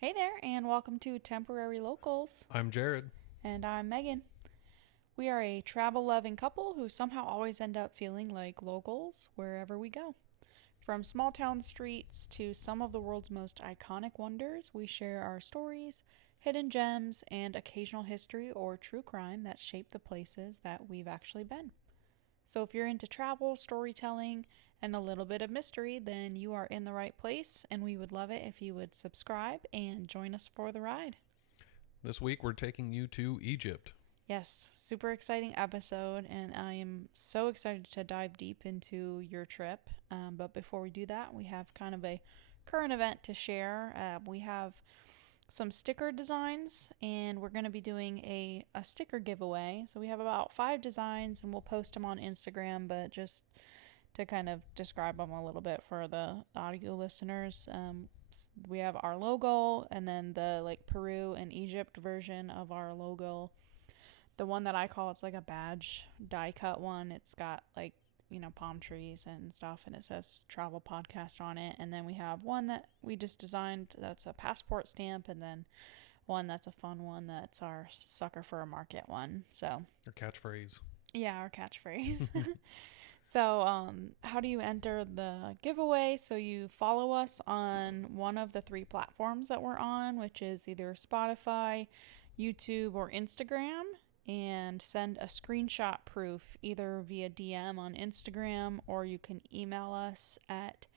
Hey there, and welcome to Temporary Locals. I'm Jared. And I'm Megan. We are a travel loving couple who somehow always end up feeling like locals wherever we go. From small town streets to some of the world's most iconic wonders, we share our stories, hidden gems, and occasional history or true crime that shape the places that we've actually been. So if you're into travel, storytelling, and a little bit of mystery, then you are in the right place, and we would love it if you would subscribe and join us for the ride. This week we're taking you to Egypt. Yes, super exciting episode, and I am so excited to dive deep into your trip. But before we do that, we have kind of a current event to share. We have some sticker designs, and we're going to be doing a sticker giveaway. So we have about 5 designs, and we'll post them on Instagram, but just to kind of describe them a little bit for the audio listeners. We have our logo, and then the like Peru and Egypt version of our logo. The one that I call, it's like a badge die cut one. It's got like, palm trees and stuff, and it says travel podcast on it. And then we have one that we just designed that's a passport stamp, and then one that's a fun one that's our sucker for a market one. So, Your catchphrase. yeah, our catchphrase. So, how do you enter the giveaway? So, you follow us on one of the 3 platforms that we're on, which is either Spotify, YouTube, or Instagram, and send a screenshot proof either via DM on Instagram, or you can email us at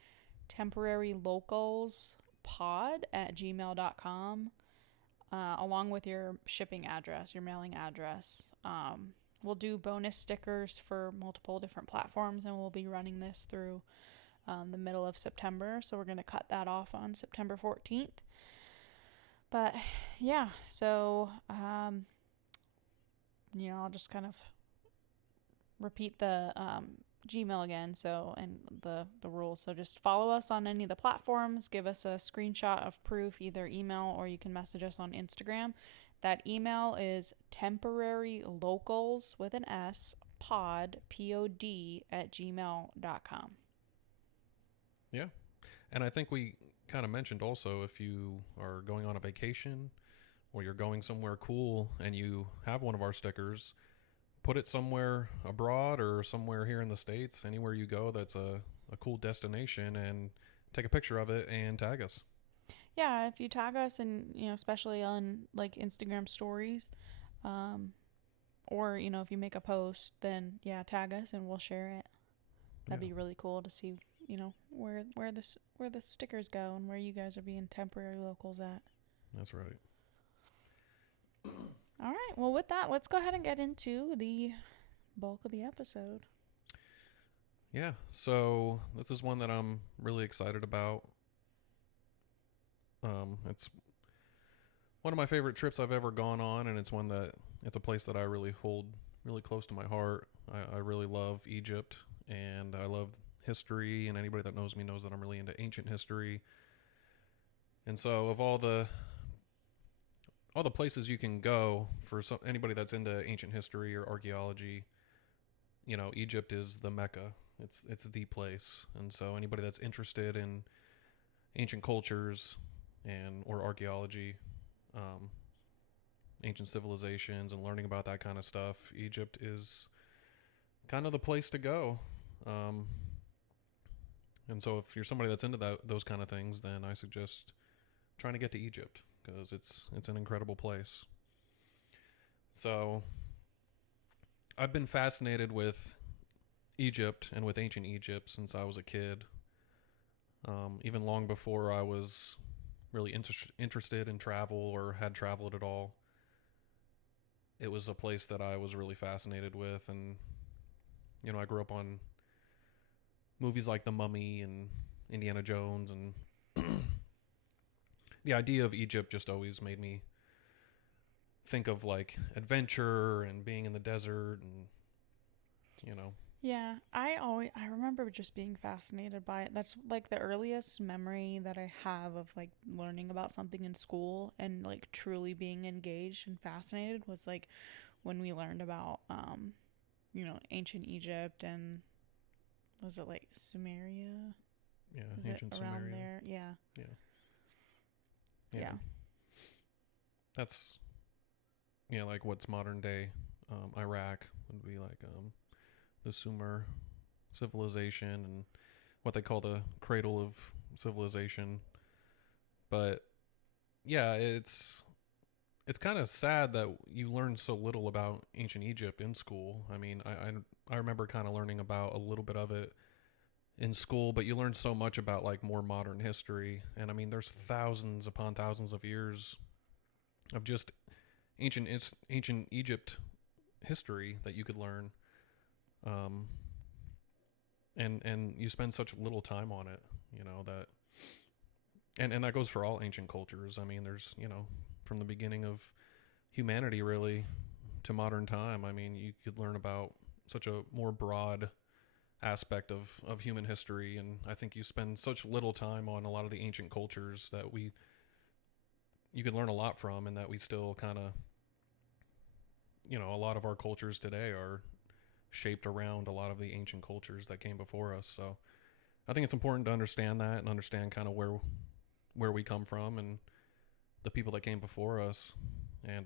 TemporaryLocalsPod@gmail.com, along with your shipping address, your mailing address. We'll do bonus stickers for multiple different platforms, and we'll be running this through the middle of September. So we're going to cut that off on September 14th. But yeah, so, I'll just kind of repeat the Gmail again. So, and the rules. So just follow us on any of the platforms. Give us a screenshot of proof, either email or you can message us on Instagram. That email is temporarylocals with an S pod @gmail.com. Yeah. And I think we kind of mentioned also if you are going on a vacation or you're going somewhere cool and you have one of our stickers, put it somewhere abroad or somewhere here in the States, anywhere you go that's a cool destination, and take a picture of it and tag us. Yeah, if you tag us, and especially on like Instagram stories, um, or if you make a post, then yeah, tag us and we'll share it. That'd Yeah, be really cool to see, where the stickers go and where you guys are being temporary locals at. that's right. All right. Well, with that, let's go ahead and get into the bulk of the episode. Yeah, so this is one that I'm really excited about. It's one of my favorite trips I've ever gone on, and it's a place that I really hold really close to my heart. I really love Egypt, and I love history, and anybody that knows me knows that I'm really into ancient history. And so, of all the places you can go for anybody that's into ancient history or archaeology, Egypt is the mecca. It's the place, and so anybody that's interested in ancient cultures and or archaeology, um, ancient civilizations, and learning about that kind of stuff, Egypt is kind of the place to go. Um, and so, if you're somebody that's into those kind of things, then I suggest trying to get to Egypt because it's an incredible place. So, I've been fascinated with Egypt and with ancient Egypt since I was a kid. Even long before I was really interested in travel or had traveled at all, it was a place that I was really fascinated with. And, I grew up on movies like The Mummy and Indiana Jones, and the idea of Egypt just always made me think of like adventure and being in the desert and, you know, Yeah, I remember just being fascinated by it. That's like the earliest memory that I have of like learning about something in school and like truly being engaged and fascinated was like when we learned about ancient Egypt, and was it like Sumeria? yeah, Is it ancient around Sumeria. there? Yeah. Yeah. Yeah. Yeah. That's like what's modern day Iraq would be like the Sumer civilization and what they call the cradle of civilization. But yeah, it's kind of sad that you learn so little about ancient Egypt in school. I mean, I remember kind of learning about a little bit of it in school, but you learn so much about like more modern history. And I mean, there's thousands upon thousands of years of just ancient Egypt history that you could learn. Um, and you spend such little time on it, that and that goes for all ancient cultures. I mean, there's, from the beginning of humanity really to modern time. I mean, you could learn about such a more broad aspect of human history, and I think you spend such little time on a lot of the ancient cultures that you could learn a lot from, and that we still kind of, a lot of our cultures today are shaped around a lot of the ancient cultures that came before us. So I think it's important to understand that and understand kind of where we come from and the people that came before us. And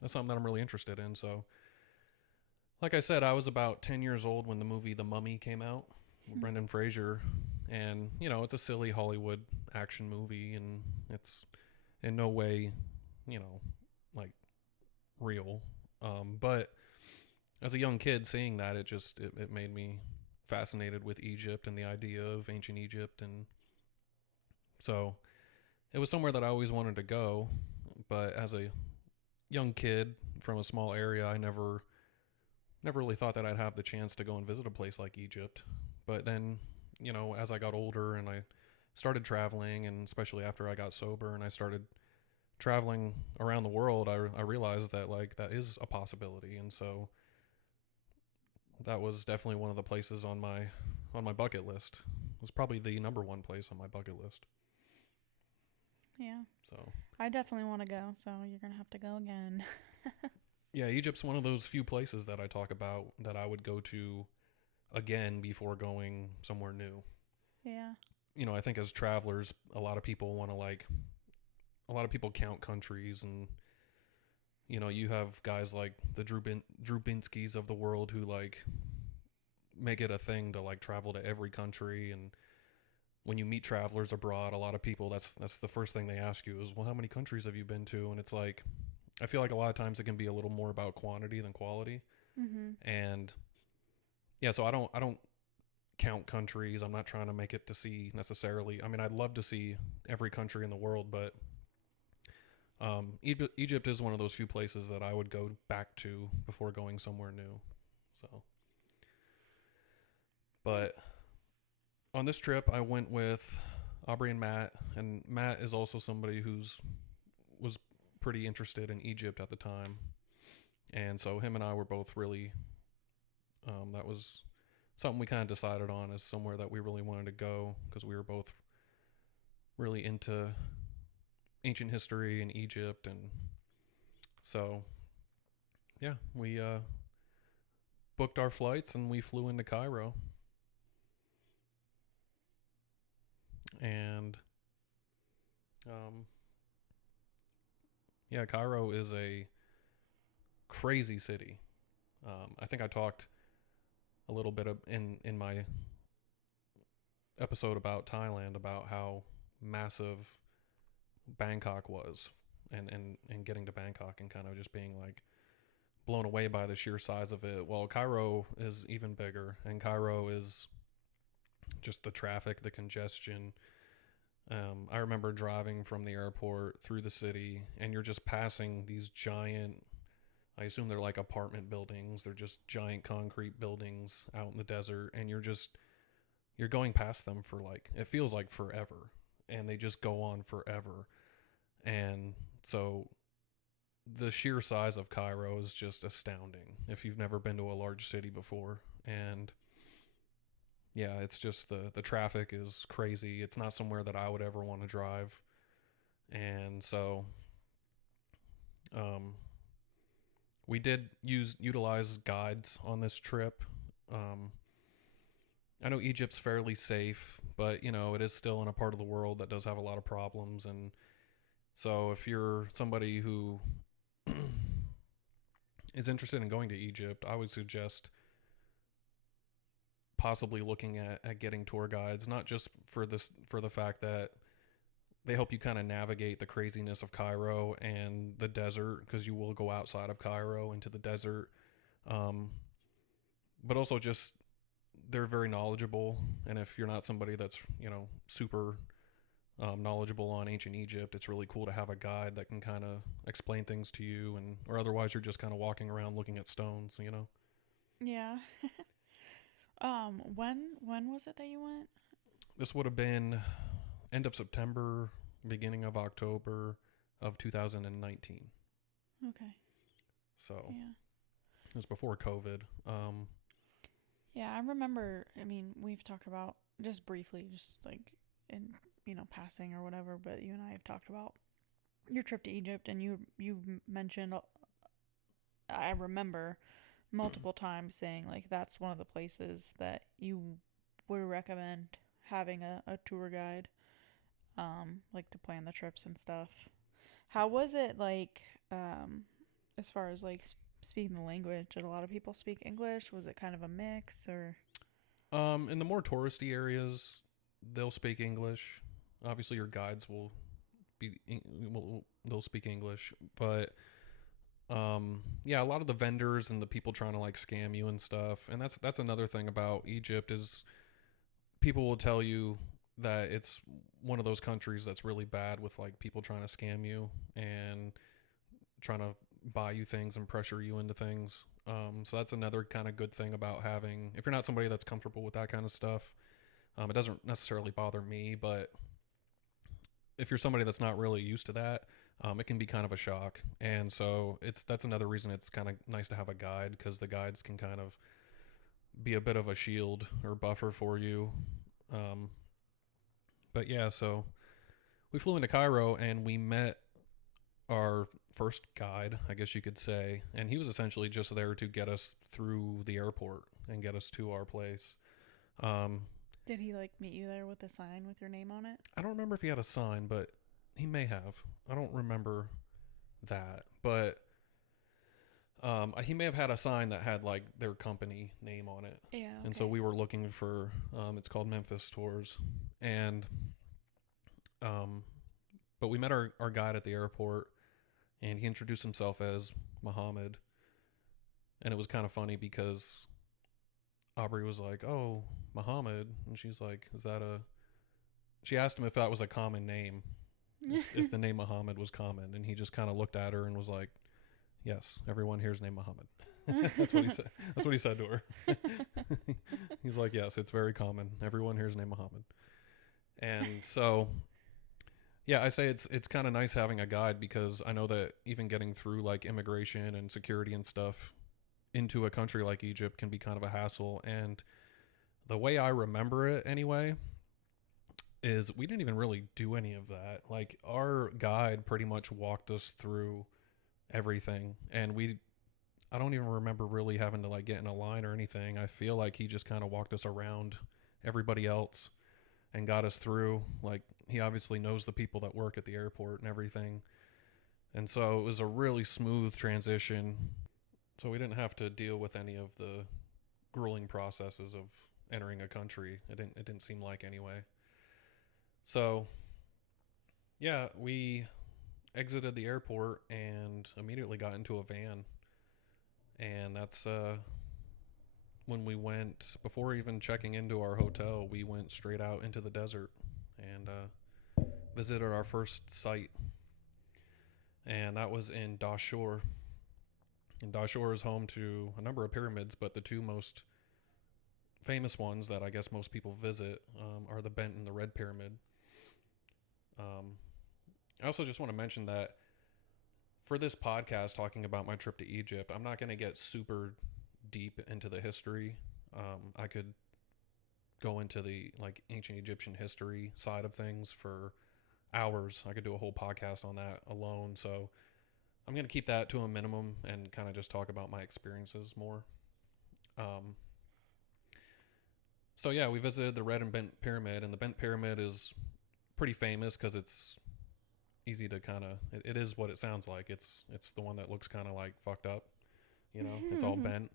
that's something that I'm really interested in. So like I said, I was about 10 years old when the movie The Mummy came out with Brendan Fraser. And, it's a silly Hollywood action movie, and it's in no way, like real. But as a young kid seeing that, it made me fascinated with Egypt and the idea of ancient Egypt. And so it was somewhere that I always wanted to go. But as a young kid from a small area, I never really thought that I'd have the chance to go and visit a place like Egypt. But then, as I got older and I started traveling, and especially after I got sober and I started traveling around the world, I realized that like that is a possibility. And so that was definitely one of the places on my bucket list. It was probably the number one place on my bucket list. Yeah. So I definitely want to go, so you're going to have to go again. yeah, Egypt's one of those few places that I talk about that I would go to again before going somewhere new. Yeah. I think as travelers, a lot of people count countries, and you have guys like the Drubinskys of the world who like make it a thing to like travel to every country. And when you meet travelers abroad, a lot of people, that's the first thing they ask you is, well, how many countries have you been to? And it's like, I feel like a lot of times it can be a little more about quantity than quality. And yeah, so I don't count countries. I'm not trying to make it to see necessarily. I mean, I'd love to see every country in the world, but Egypt is one of those few places that I would go back to before going somewhere new. So, but on this trip, I went with Aubrey and Matt is also somebody was pretty interested in Egypt at the time, and so him and I were both really. That was something we kind of decided on as somewhere that we really wanted to go because we were both really into ancient history in Egypt. And so yeah, we booked our flights and we flew into Cairo. And yeah, Cairo is a crazy city. I think I talked a little bit in my episode about Thailand about how massive Bangkok was, and getting to Bangkok and kind of just being like blown away by the sheer size of it. Well, Cairo is even bigger, and Cairo is just the traffic, the congestion. I remember driving from the airport through the city, and you're just passing these giant, I assume they're like apartment buildings. They're just giant concrete buildings out in the desert, and you're going past them for like, it feels like forever, and they just go on forever. And so the sheer size of Cairo is just astounding if you've never been to a large city before. And yeah, it's just the traffic is crazy. It's not somewhere that I would ever want to drive. And so we did utilize guides on this trip. I know Egypt's fairly safe, but it is still in a part of the world that does have a lot of problems. And So if you're somebody who is interested in going to Egypt, I would suggest possibly looking at getting tour guides, not just for the fact that they help you kind of navigate the craziness of Cairo and the desert, because you will go outside of Cairo into the desert, um, but also just they're very knowledgeable. And if you're not somebody that's super knowledgeable on ancient Egypt, it's really cool to have a guide that can kind of explain things to you, and or otherwise you're just kind of walking around looking at stones. Yeah. When was it that you went? This would have been end of September, beginning of October of 2019. Okay. So Yeah. it was before COVID. Yeah, I remember, I mean, we've talked about just briefly, just like in, passing or whatever, but you and I have talked about your trip to Egypt, and you mentioned, I remember multiple times saying like that's one of the places that you would recommend having a tour guide, like to plan the trips and stuff. How was it like, as far as like speaking the language? Did a lot of people speak English? Was it kind of a mix or? In the more touristy areas, they'll speak English. Obviously, your guides they'll speak English, but yeah, a lot of the vendors and the people trying to like scam you and stuff. And that's another thing about Egypt is people will tell you that it's one of those countries that's really bad with like people trying to scam you and trying to buy you things and pressure you into things. So that's another kind of good thing about having, if you're not somebody that's comfortable with that kind of stuff, it doesn't necessarily bother me, but if you're somebody that's not really used to that, it can be kind of a shock. And so that's another reason it's kind of nice to have a guide, because the guides can kind of be a bit of a shield or buffer for you. But yeah, so we flew into Cairo and we met our first guide, I guess you could say, and he was essentially just there to get us through the airport and get us to our place. Um, Did he like meet you there with a sign with your name on it? I don't remember if he had a sign, but he may have. I don't remember that, but he may have had a sign that had like their company name on it. Yeah. Okay. And so we were looking for. It's called Memphis Tours, and but we met our guide at the airport, and he introduced himself as Muhammad, and it was kind of funny because Aubrey was like, "Oh, Muhammad," and she's like, "Is that a?" She asked him if that was a common name, if the name Muhammad was common, and he just kind of looked at her and was like, "Yes, everyone here's named Muhammad." That's what he said. That's what he said to her. He's like, "Yes, it's very common. Everyone here's named Muhammad." And so, yeah, I say it's kind of nice having a guide, because I know that even getting through like immigration and security and stuff into a country like Egypt can be kind of a hassle. And the way I remember it anyway is we didn't even really do any of that. Like our guide pretty much walked us through everything, and I don't even remember really having to like get in a line or anything. I feel like he just kind of walked us around everybody else and got us through. Like he obviously knows the people that work at the airport and everything. And so it was a really smooth transition. So we didn't have to deal with any of the grueling processes of entering a country. It didn't seem like anyway. So yeah, we exited the airport and immediately got into a van. And that's when we went, before even checking into our hotel, we went straight out into the desert and visited our first site. And that was in Dashur. And Dashur is home to a number of pyramids, but the two most famous ones that I guess most people visit are the Bent and the Red Pyramid. I also just want to mention that for this podcast talking about my trip to Egypt, I'm not going to get super deep into the history. I could go into the like ancient Egyptian history side of things for hours. I could do a whole podcast on that alone. So I'm going to keep that to a minimum and kind of just talk about my experiences more. So yeah, we visited the Red and Bent Pyramid, and the Bent Pyramid is pretty famous because it's easy to kind of. It is what it sounds like. It's the one that looks kind of like fucked up. You know, it's all bent.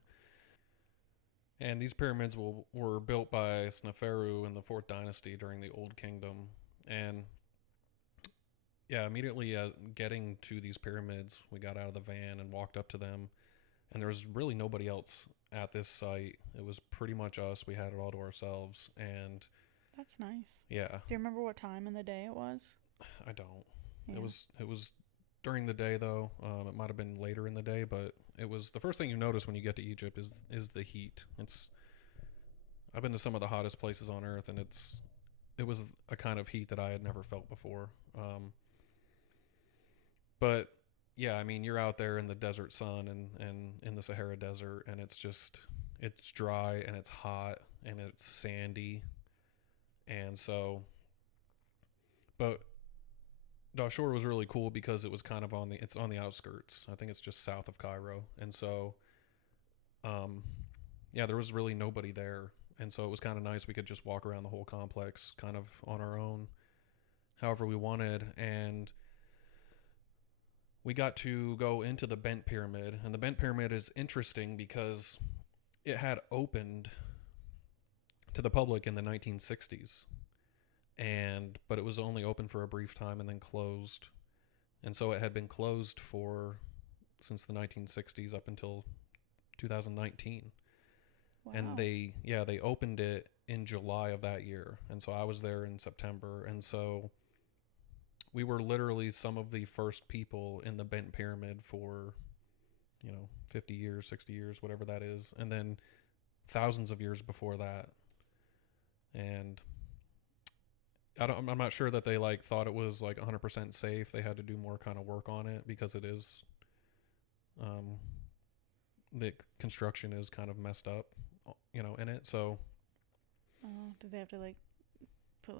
And these pyramids were built by Sneferu in the Fourth Dynasty during the Old Kingdom. And yeah, immediately getting to these pyramids, we got out of the van and walked up to them. And there was really nobody else at this site. It was pretty much us. We had it all to ourselves. And That's nice. yeah, Do you remember what time in the day it was? I don't. Yeah. It was during the day though. It might have been later in the day, but it was the first thing you notice when you get to Egypt is the heat. I've been to some of the hottest places on earth, and it was a kind of heat that I had never felt before. But yeah, I mean, you're out there in the desert sun and in the Sahara Desert, and it's dry and it's hot and it's sandy, and so, but Dashur was really cool because it was kind of it's on the outskirts. I think it's just south of Cairo, and so, yeah, there was really nobody there, and so it was kind of nice. We could just walk around the whole complex kind of on our own, however we wanted, and we got to go into the Bent Pyramid. And the Bent Pyramid is interesting because it had opened to the public in the 1960s, but it was only open for a brief time and then closed. And so it had been closed since the 1960s up until 2019. Wow. And they opened it in July of that year. And so I was there in September. And so we were literally some of the first people in the Bent Pyramid for, 50 years, 60 years, whatever that is. And then thousands of years before that. And I'm not sure that they thought it was 100% safe. They had to do more kind of work on it because it is, the construction is kind of messed up, in it. So, did they have to put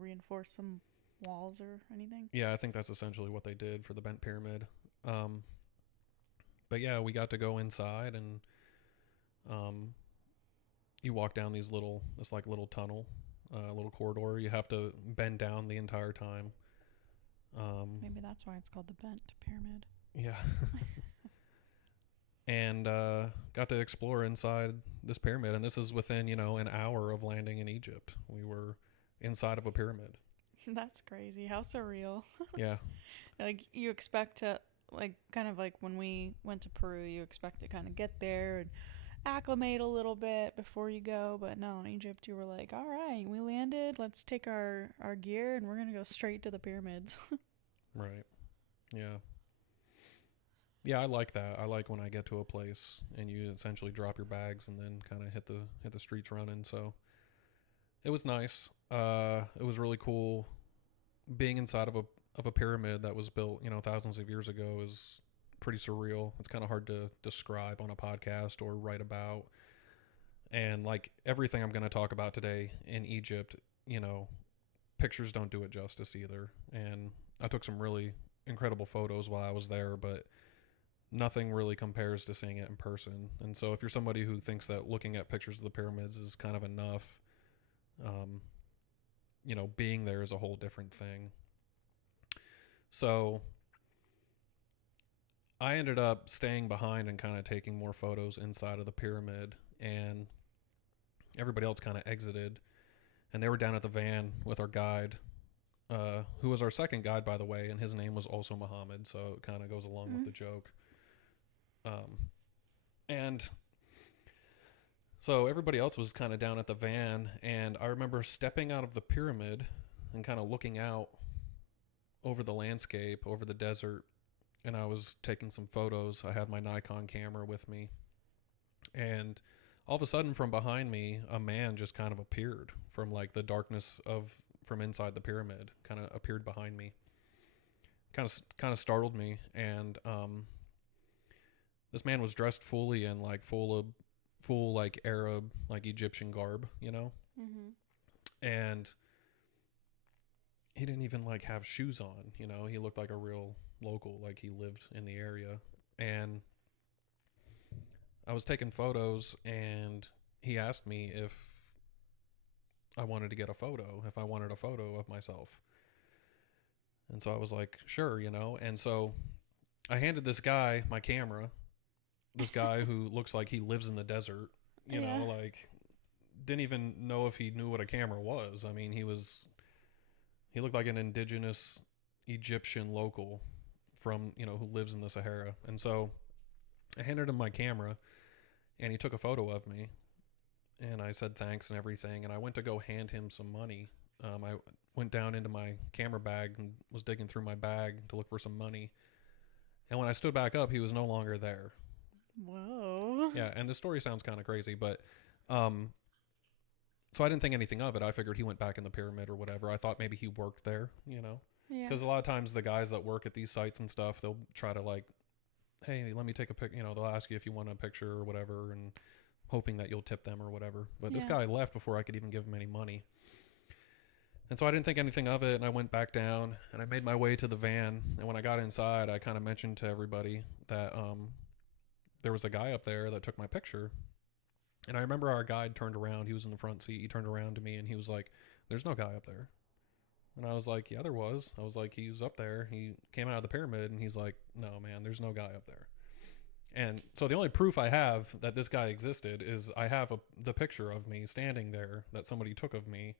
reinforce some walls or anything? Yeah, I think that's essentially what they did for the Bent Pyramid. But yeah, we got to go inside, and you walk down this little tunnel, little corridor. You have to bend down the entire time. Maybe that's why it's called the Bent Pyramid. Yeah. And got to explore inside this pyramid, and this is within an hour of landing in Egypt. We were inside of a pyramid. That's crazy. How surreal. Yeah. You expect to kind of when we went to Peru, you expect to kind of get there and acclimate a little bit before you go, but no, in Egypt you were like, all right, we landed, let's take our gear and we're gonna go straight to the pyramids. Right. Yeah. Yeah, I like that. I like when I get to a place and you essentially drop your bags and then kind of hit the streets running. So it was nice. It was really cool being inside of a pyramid that was built, thousands of years ago is pretty surreal. It's kind of hard to describe on a podcast or write about. And everything I'm going to talk about today in Egypt, pictures don't do it justice either. And I took some really incredible photos while I was there, but nothing really compares to seeing it in person. And so if you're somebody who thinks that looking at pictures of the pyramids is kind of enough, being there is a whole different thing. So I ended up staying behind and kind of taking more photos inside of the pyramid, and everybody else kind of exited, and they were down at the van with our guide, who was our second guide, by the way, and his name was also Muhammad, so it kind of goes along with the joke. And so everybody else was kind of down at the van, and I remember stepping out of the pyramid and kind of looking out over the landscape, over the desert, and I was taking some photos. I had my Nikon camera with me, and all of a sudden from behind me, a man just kind of appeared from the darkness from inside the pyramid, kind of appeared behind me. Kind of startled me, and this man was dressed fully in full Arab, Egyptian garb, Mm-hmm. and he didn't even have shoes on, he looked like a real local, he lived in the area. And I was taking photos, and he asked me if I wanted to get a photo, if I wanted a photo of myself. And so I was like, sure, you know. And so I handed this guy my camera, this guy who looks like he lives in the desert, you Yeah. know, like didn't even know if he knew what a camera was. I mean, he looked like an indigenous Egyptian local from, you know, who lives in the Sahara. And so I handed him my camera and he took a photo of me and I said thanks and everything. And I went to go hand him some money. I went down into my camera bag and was digging through my bag to look for some money. And when I stood back up, he was no longer there. Whoa. Yeah, and the story sounds kind of crazy, but um, so I didn't think anything of it. I figured he went back in the pyramid or whatever. I thought maybe he worked there, you know, Yeah. because a lot of times the guys that work at these sites and stuff, they'll try to like, hey, let me take a pic. You know, they'll ask you if you want a picture or whatever, and hoping that you'll tip them or whatever. But this Yeah. guy left before I could even give him any money. And so I didn't think anything of it, and I went back down, and I made my way to the van. And when I got inside, I kind of mentioned to everybody that there was a guy up there that took my picture. And I remember our guide turned around. He was in the front seat. He turned around to me, and he was like, "There's no guy up there." And I was like, "Yeah, there was." I was like, "He was up there. He came out of the pyramid." And he's like, "No, man, there's no guy up there." And so the only proof I have that this guy existed is I have the picture of me standing there that somebody took of me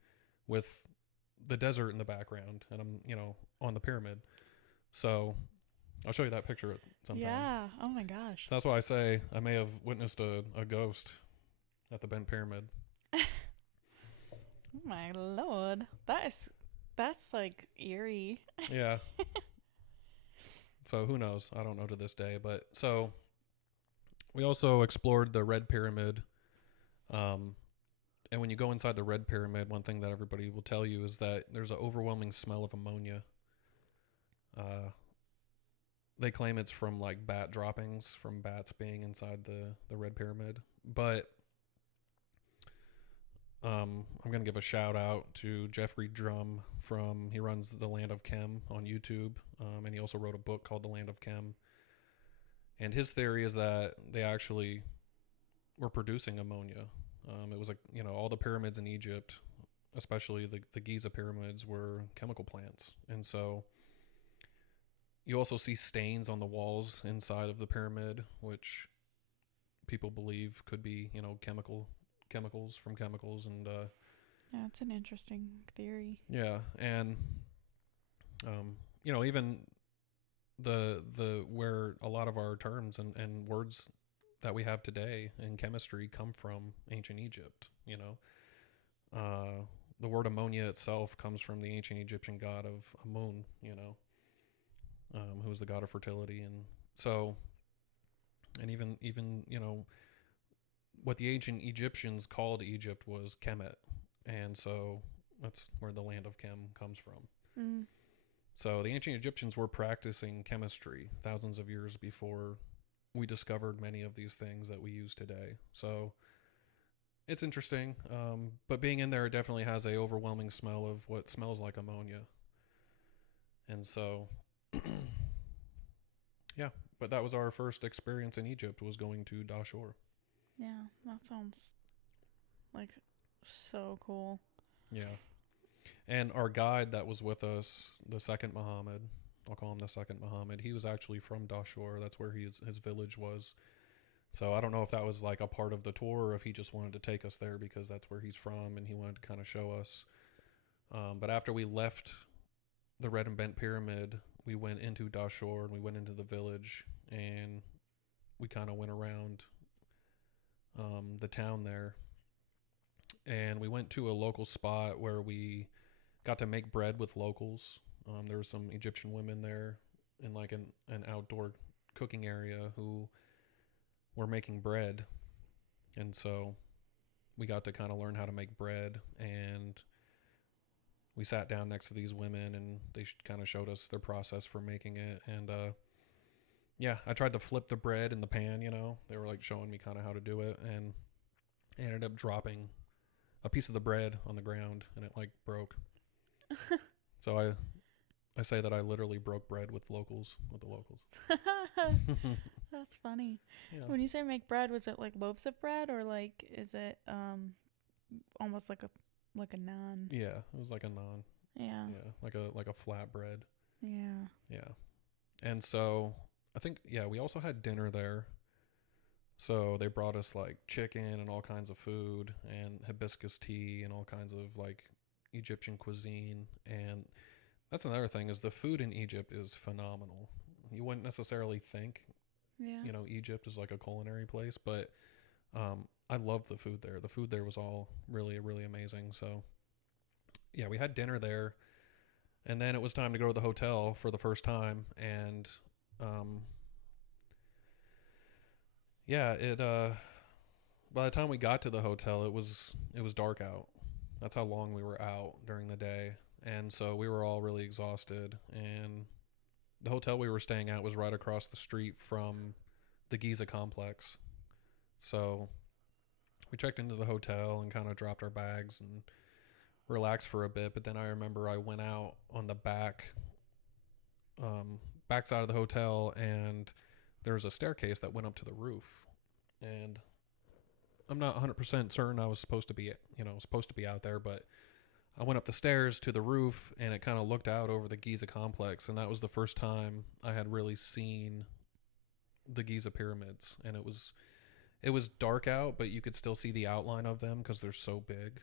with the desert in the background, and I'm, you know, on the pyramid. So I'll show you that picture sometime. Yeah. Oh my gosh. So that's why I say I may have witnessed a ghost at the bent pyramid. Oh my lord. That's like eerie. Yeah. So who knows? I don't know to this day. But so we also explored the Red Pyramid. And when you go inside the Red Pyramid, one thing that everybody will tell you is that there's an overwhelming smell of ammonia. They claim it's from like bat droppings from bats being inside the Red Pyramid. But I'm going to give a shout out to Jeffrey Drum he runs The Land of Chem on YouTube. And he also wrote a book called The Land of Chem. And his theory is that they actually were producing ammonia. It was like, you know, all the pyramids in Egypt, especially the Giza pyramids, were chemical plants. And so you also see stains on the walls inside of the pyramid, which people believe could be, you know, chemicals from chemicals. And Yeah, it's an interesting theory. yeah, and you know, even the where a lot of our terms and words that we have today in chemistry come from ancient Egypt, you know. The word ammonia itself comes from the ancient Egyptian god of Amun, you know, who was the god of fertility. And so, and even, you know, what the ancient Egyptians called Egypt was Kemet. And so that's where the land of Chem comes from. Mm. So the ancient Egyptians were practicing chemistry thousands of years before we discovered many of these things that we use today. So it's interesting. But being in there, it definitely has a overwhelming smell of what smells like ammonia. And so, yeah, but that was our first experience in Egypt, was going to Dashur. Yeah, that sounds like so cool. Yeah. And our guide that was with us, the second Muhammad, I'll call him the second Muhammad, he was actually from Dashur. That's where his village was. So I don't know if that was like a part of the tour or if he just wanted to take us there because that's where he's from and he wanted to kind of show us. But after we left the Red and Bent Pyramid, we went into Dashur and we went into the village and we kind of went around the town there. And we went to a local spot where we got to make bread with locals. There were some Egyptian women there in like an outdoor cooking area who were making bread. And so we got to kind of learn how to make bread, and we sat down next to these women and they kind of showed us their process for making it. And yeah, I tried to flip the bread in the pan, you know. They were like showing me kind of how to do it, and I ended up dropping a piece of the bread on the ground and it like broke. So I say that I literally broke bread with the locals. That's funny. Yeah. When you say make bread, was it like loaves of bread or like is it almost like a naan? Yeah, it was like a naan. Yeah. Yeah, like a flat bread. Yeah. Yeah. And so I think, yeah, we also had dinner there. So they brought us like chicken and all kinds of food and hibiscus tea and all kinds of like Egyptian cuisine. And that's another thing is the food in Egypt is phenomenal. You wouldn't necessarily think, Yeah. Egypt is like a culinary place, but I love the food there. The food there was all really, really amazing. So yeah, we had dinner there, and then it was time to go to the hotel for the first time. And um, yeah, it by the time we got to the hotel, it was dark out. That's how long we were out during the day, and so we were all really exhausted. And the hotel we were staying at was right across the street from the Giza complex. So we checked into the hotel and kind of dropped our bags and relaxed for a bit. But then I remember I went out on the back side of the hotel, and there was a staircase that went up to the roof. And I'm not 100% certain I was supposed to be out there, but I went up the stairs to the roof, and it kind of looked out over the Giza complex, and that was the first time I had really seen the Giza pyramids. And it was dark out, but you could still see the outline of them because they're so big.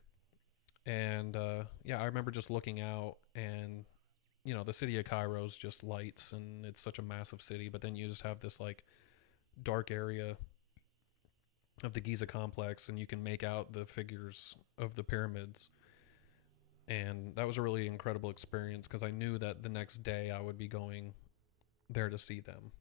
And yeah, I remember just looking out, and the city of Cairo is just lights, and it's such a massive city. But then you just have this like dark area of the Giza complex, and you can make out the figures of the pyramids. And that was a really incredible experience because I knew that the next day I would be going there to see them.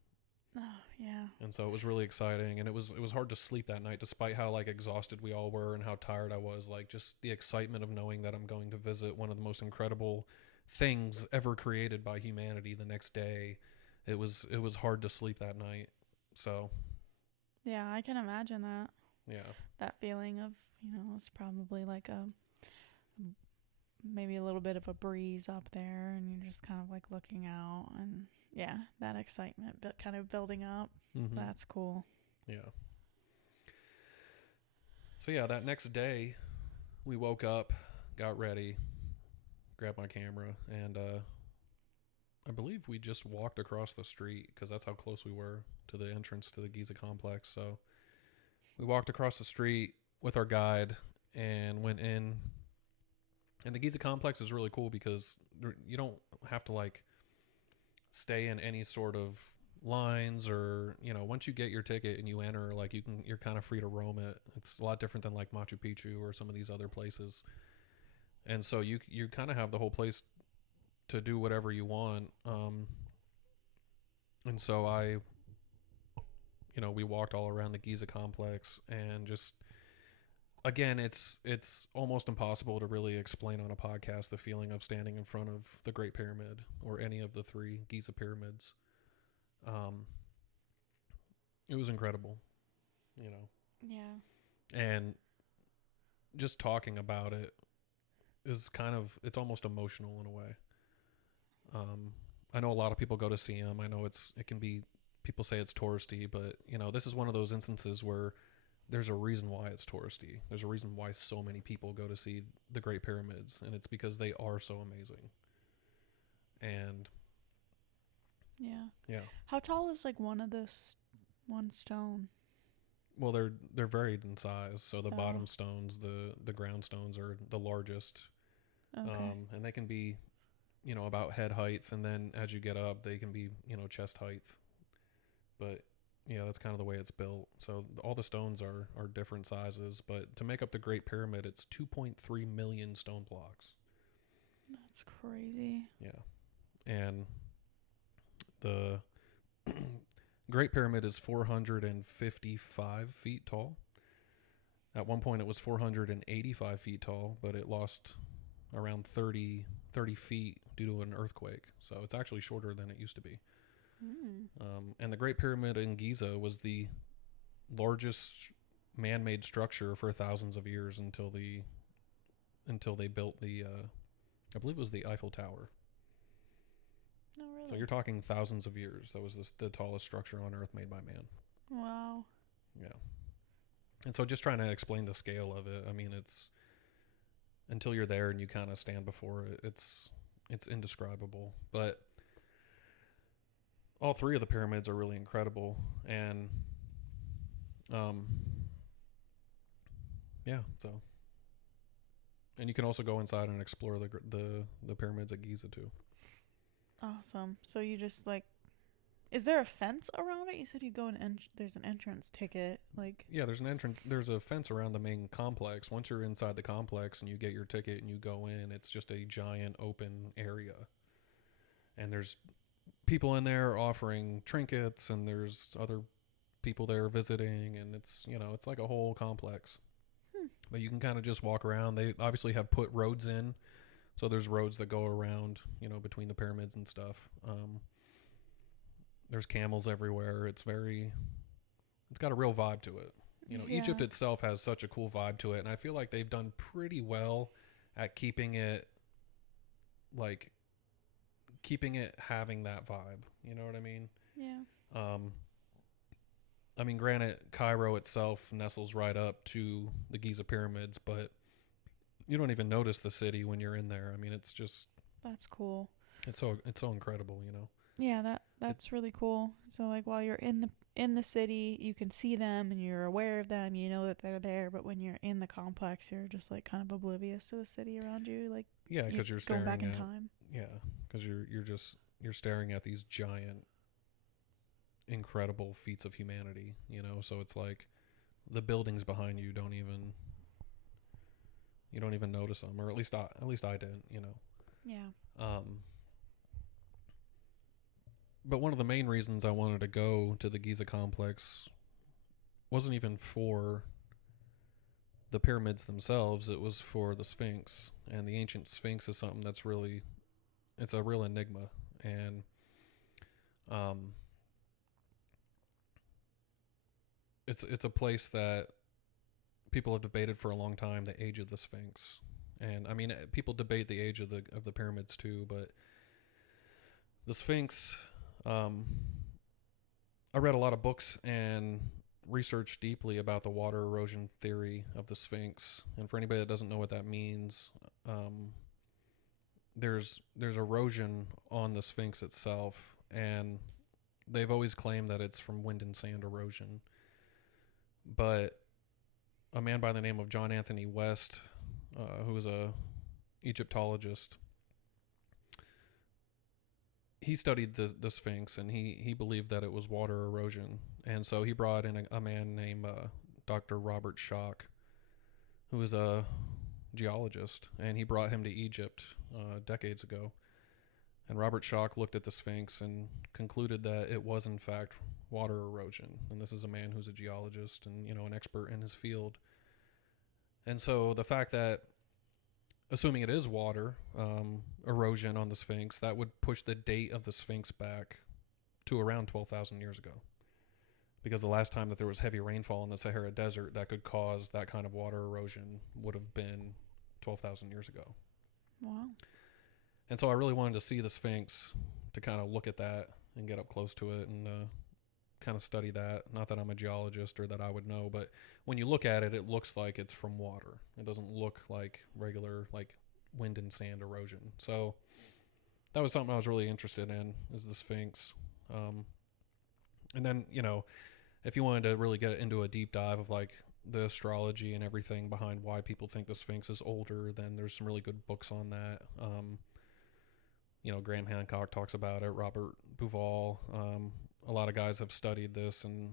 Oh, yeah. And so it was really exciting, and it was hard to sleep that night despite how like exhausted we all were and how tired I was. Like just the excitement of knowing that I'm going to visit one of the most incredible things ever created by humanity the next day. It was hard to sleep that night. So, Yeah, I can imagine that. yeah. That feeling of, it's probably like maybe a little bit of a breeze up there, and you're just kind of like looking out, and yeah, that excitement but kind of building up. Mhm. That's cool. Yeah. So yeah, that next day we woke up, got ready, grabbed my camera, and I believe we just walked across the street because that's how close we were to the entrance to the Giza complex. So we walked across the street with our guide and went in. And the Giza complex is really cool because you don't have to like stay in any sort of lines, or once you get your ticket and you enter, like you're kind of free to roam it. It's a lot different than like Machu Picchu or some of these other places. And so you kind of have the whole place to do whatever you want. And so we walked all around the Giza complex, and just again, it's almost impossible to really explain on a podcast the feeling of standing in front of the Great Pyramid or any of the three Giza pyramids. Um, it was incredible, you know, Yeah. and just talking about it is it's almost emotional in a way. I know a lot of people go to see them. I know it can be, people say it's touristy, but this is one of those instances where there's a reason why it's touristy. There's a reason why so many people go to see the Great Pyramids, and it's because they are so amazing. And Yeah. yeah, How tall is like one stone? well, they're varied in size. So the Oh, bottom stones, the ground stones are the largest, okay. and they can be about head height, and then as you get up, they can be chest height. But yeah, that's kind of the way it's built. So all the stones are different sizes, but to make up the Great Pyramid, it's 2.3 million stone blocks. That's crazy. Yeah, and the Great Pyramid is 455 feet tall. At one point, it was 485 feet tall, but it lost around 30 feet due to an earthquake. So it's actually shorter than it used to be. Mm. And the Great Pyramid in Giza was the largest man-made structure for thousands of years until they built I believe it was the Eiffel Tower. No, So really. you're talking thousands of years. That was the tallest structure on Earth made by man. Wow. Yeah. And so just trying to explain the scale of it, I mean, it's until you're there and you kind of stand before it, it's indescribable. But all three of the pyramids are really incredible, and um, yeah. So, and you can also go inside and explore the pyramids at Giza too. Awesome. So you just like, is there a fence around it? You said you go and there's an entrance ticket. Like, Yeah, there's an entrance. There's a fence around the main complex. Once you're inside the complex and you get your ticket and you go in, it's just a giant open area, and there's people in there offering trinkets, and there's other people there visiting, and it's like a whole complex. hmm. But you can kind of just walk around. They obviously have put roads in, so there's roads that go around, between the pyramids and stuff. There's camels everywhere. It's got a real vibe to it. Yeah. Egypt itself has such a cool vibe to it, and I feel like they've done pretty well at like keeping it having that vibe. You know what I mean? Yeah. Um, I mean, granted, Cairo itself nestles right up to the Giza pyramids, but you don't even notice the city when you're in there. I mean, it's just That's cool. it's so incredible. Yeah, that's really cool. So like while you're in the city, you can see them and you're aware of them, you know that they're there, but when you're in the complex, you're just like kind of oblivious to the city around you, like Yeah, because you're going staring back in at time. yeah, because you're staring at these giant, incredible feats of humanity. So it's like the buildings behind you don't even notice them, or at least I didn't. Yeah. But one of the main reasons I wanted to go to the Giza complex wasn't even for the pyramids themselves. It was for the Sphinx, and the ancient Sphinx is something it's a real enigma, and um, it's a place that people have debated for a long time, the age of the Sphinx. And I mean, people debate the age of the pyramids too, but the Sphinx, um, I read a lot of books and researched deeply about the water erosion theory of the Sphinx. And for anybody that doesn't know what that means, there's erosion on the Sphinx itself, and they've always claimed that it's from wind and sand erosion. But a man by the name of John Anthony West, who was a Egyptologist, he studied the Sphinx, and he believed that it was water erosion. And so he brought in a man named Dr. Robert Schoch, who was a geologist, and he brought him to Egypt decades ago. And Robert Schoch looked at the Sphinx and concluded that it was in fact water erosion. And this is a man who's a geologist and an expert in his field. And so the fact that, assuming it is water erosion on the Sphinx, that would push the date of the Sphinx back to around 12,000 years ago. Because the last time that there was heavy rainfall in the Sahara Desert that could cause that kind of water erosion would have been 12,000 years ago. Wow. And so I really wanted to see the Sphinx, to kind of look at that and get up close to it and kind of study that. Not that I'm a geologist or that I would know, but when you look at it, it looks like it's from water. It doesn't look like regular, like wind and sand erosion. So that was something I was really interested in, is the Sphinx. And then, if you wanted to really get into a deep dive of like the astrology and everything behind why people think the Sphinx is older, then there's some really good books on that. Graham Hancock talks about it, Robert Bouval. A lot of guys have studied this and,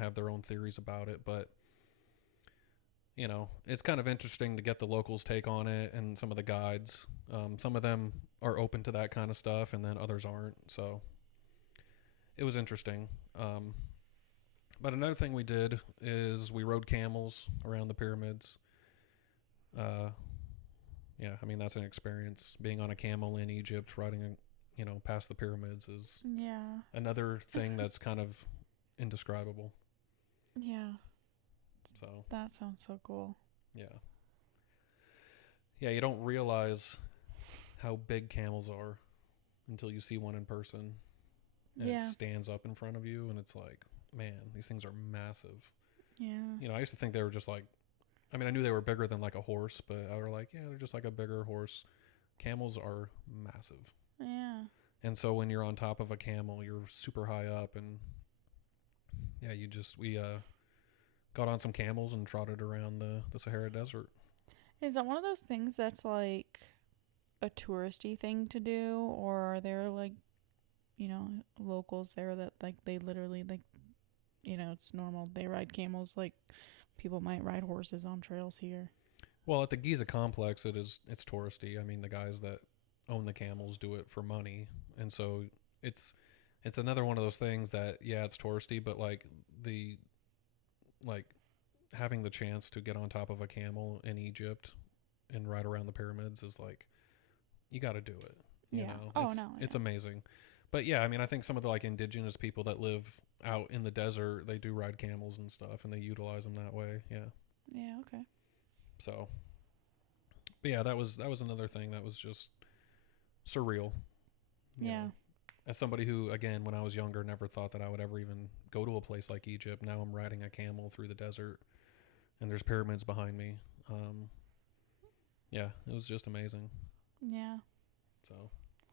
have their own theories about it. But, it's kind of interesting to get the locals' take on it, and some of the guides. Some of them are open to that kind of stuff, and then others aren't. So it was interesting. But another thing we did is we rode camels around the pyramids. Yeah, I mean, that's an experience. Being on a camel in Egypt, riding, past the pyramids is another thing that's kind of indescribable. Yeah. So That sounds so cool. yeah. Yeah, you don't realize how big camels are until you see one in person. And it stands up in front of you, and it's like, man, these things are massive. Yeah. I used to think they were just like, I mean, I knew they were bigger than like a horse, but I was like, yeah, they're just like a bigger horse. Camels are massive. Yeah. And so when you're on top of a camel, you're super high up, and yeah, we got on some camels and trotted around the Sahara Desert. Is that one of those things that's like a touristy thing to do, or are there like, locals there that like they literally like, it's normal they ride camels like people might ride horses on trails here? Well, at the Giza complex, it's touristy. I mean, the guys that own the camels do it for money, and so it's it's another one of those things that yeah, it's touristy, but the like having the chance to get on top of a camel in Egypt and ride around the pyramids is like you got to do it. You Yeah. know, Oh it's no. it's Yeah. amazing. But yeah, I mean, I think some of the indigenous people that live out in the desert, they do ride camels and stuff, and they utilize them that way. Yeah. Yeah. Okay. So, but yeah, that was another thing that was just surreal. You Yeah. know, as somebody who, again, when I was younger, never thought that I would ever even go to a place like Egypt. Now I'm riding a camel through the desert, and there's pyramids behind me. Yeah, it was just amazing. Yeah. So,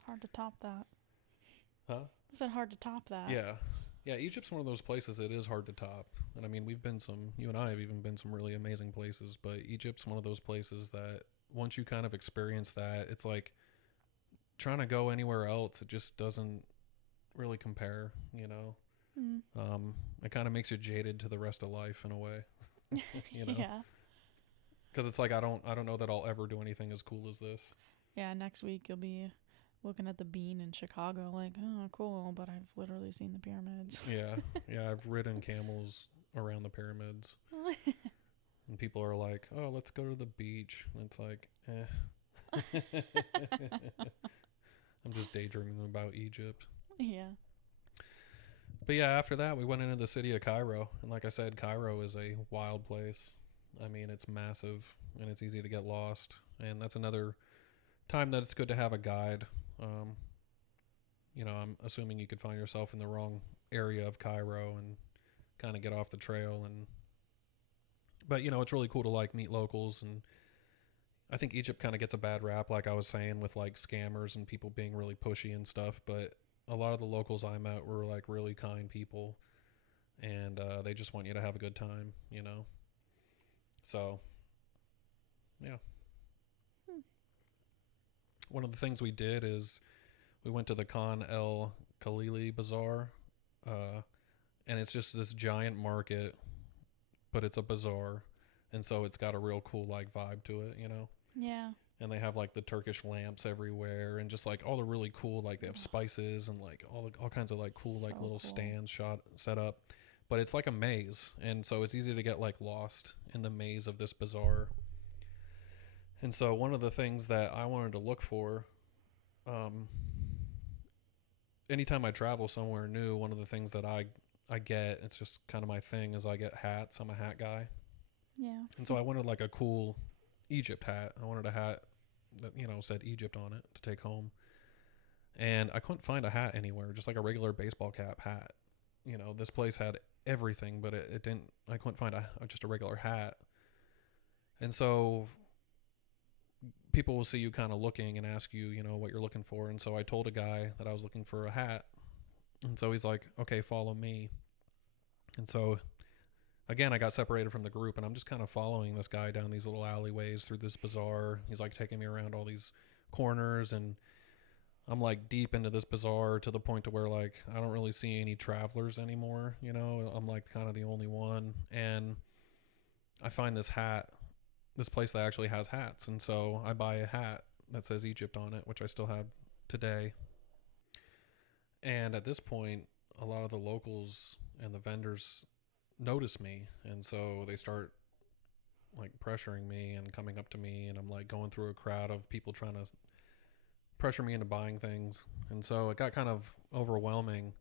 Hard to top that. huh? I said hard to top that. Yeah. Yeah, Egypt's one of those places it is hard to top. And I mean, you and I have even been some really amazing places, but Egypt's one of those places that once you kind of experience that, it's like trying to go anywhere else, it just doesn't really compare, you know? Mm. It kind of makes you jaded to the rest of life in a way, you know? Yeah. Because it's like, I don't know that I'll ever do anything as cool as this. Yeah. Next week you'll be looking at the bean in Chicago, like, oh, cool, but I've literally seen the pyramids. Yeah. Yeah, I've ridden camels around the pyramids. And people are like, "Oh, let's go to the beach." And it's like, I'm just daydreaming about Egypt. Yeah. But yeah, after that, we went into the city of Cairo. And like I said, Cairo is a wild place. I mean, it's massive and it's easy to get lost. And that's another time that it's good to have a guide. I'm assuming you could find yourself in the wrong area of Cairo and kind of get off the trail. But it's really cool to meet locals. And I think Egypt kind of gets a bad rap, like I was saying, with scammers and people being really pushy and stuff. But a lot of the locals I met were really kind people, and they just want you to have a good time, So, yeah. One of the things we did is we went to the Khan El Khalili Bazaar, and it's just this giant market, but it's a bazaar, and so it's got a real cool vibe to it, Yeah. And they have the Turkish lamps everywhere, and just all the really cool they have spices and all kinds of cool So little cool. stands set up, but it's like a maze, and so it's easy to get lost in the maze of this bazaar. And so one of the things that I wanted to look for, anytime I travel somewhere new, one of the things that I get, it's just kind of my thing, is I get hats. I'm a hat guy. Yeah. And so I wanted a cool Egypt hat. I wanted a hat that, said Egypt on it to take home. And I couldn't find a hat anywhere, just a regular baseball cap hat. This place had everything, but it didn't, I couldn't find just a regular hat. And so people will see you kind of looking and ask you, what you're looking for. And so I told a guy that I was looking for a hat. And so he's like, okay, follow me. And so again, I got separated from the group, and I'm just kind of following this guy down these little alleyways through this bazaar. He's taking me around all these corners, and I'm deep into this bazaar to the point to where I don't really see any travelers anymore. I'm kind of the only one. And I find this place that actually has hats. And so I buy a hat that says Egypt on it, which I still have today. And at this point, a lot of the locals and the vendors notice me, and so they start pressuring me and coming up to me, and I'm going through a crowd of people trying to pressure me into buying things. And so it got kind of overwhelming.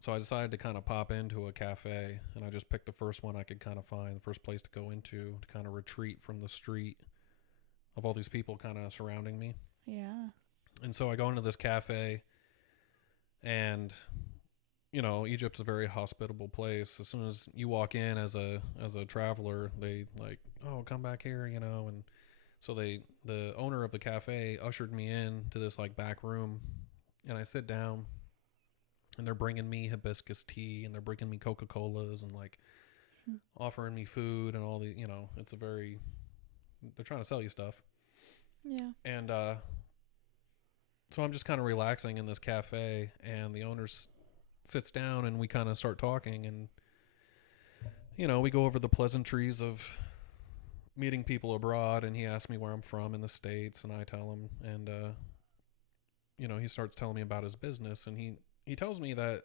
So I decided to kind of pop into a cafe, and I just picked the first one I could kind of find, the first place to go into to kind of retreat from the street of all these people kind of surrounding me. Yeah. And so I go into this cafe, and Egypt's a very hospitable place. As soon as you walk in as a traveler, they oh, come back here, and so the owner of the cafe ushered me in to this back room, and I sit down, and they're bringing me hibiscus tea, and they're bringing me Coca-Colas, and like offering me food and all the, it's a very, they're trying to sell you stuff. Yeah. And so I'm just kind of relaxing in this cafe, and the owner sits down, and we kind of start talking, and we go over the pleasantries of meeting people abroad, and he asks me where I'm from in the States, and I tell him, and he starts telling me about his business, and he tells me that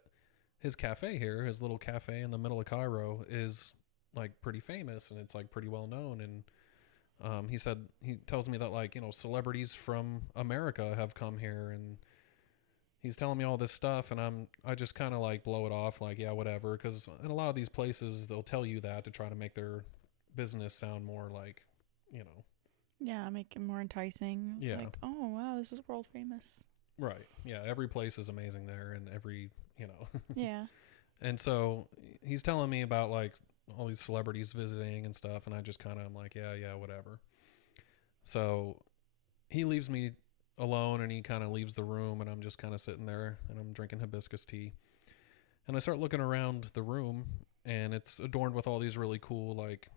his cafe here, his little cafe in the middle of Cairo, is like pretty famous, and it's like pretty well known. And he tells me that, like, celebrities from America have come here, and he's telling me all this stuff, and I just kind of like blow it off, like, yeah, whatever, because in a lot of these places they'll tell you that to try to make their business sound more like, Yeah, make it more enticing. It's Yeah. like, oh wow, this is world famous. right, yeah, every place is amazing there, and every Yeah. And so he's telling me about like all these celebrities visiting and stuff, and I just kind of am like, yeah, whatever. So he leaves me alone, and he kind of leaves the room, and I'm just kind of sitting there, and I'm drinking hibiscus tea, and I start looking around the room, and it's adorned with all these really cool like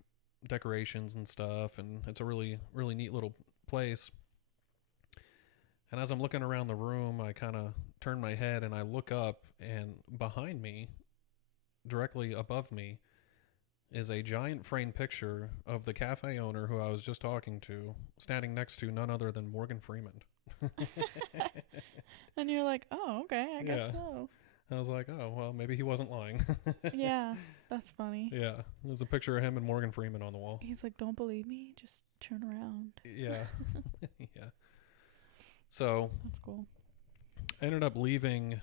decorations and stuff, and it's a really really neat little place. And as I'm looking around the room, I kind of turn my head and I look up, and behind me, directly above me, is a giant framed picture of the cafe owner who I was just talking to, standing next to none other than Morgan Freeman. And you're like, oh, okay, I guess Yeah. so. I was like, oh, well, maybe he wasn't lying. Yeah, that's funny. Yeah. There's a picture of him and Morgan Freeman on the wall. He's like, don't believe me, just turn around. Yeah. Yeah. So That's cool. I ended up leaving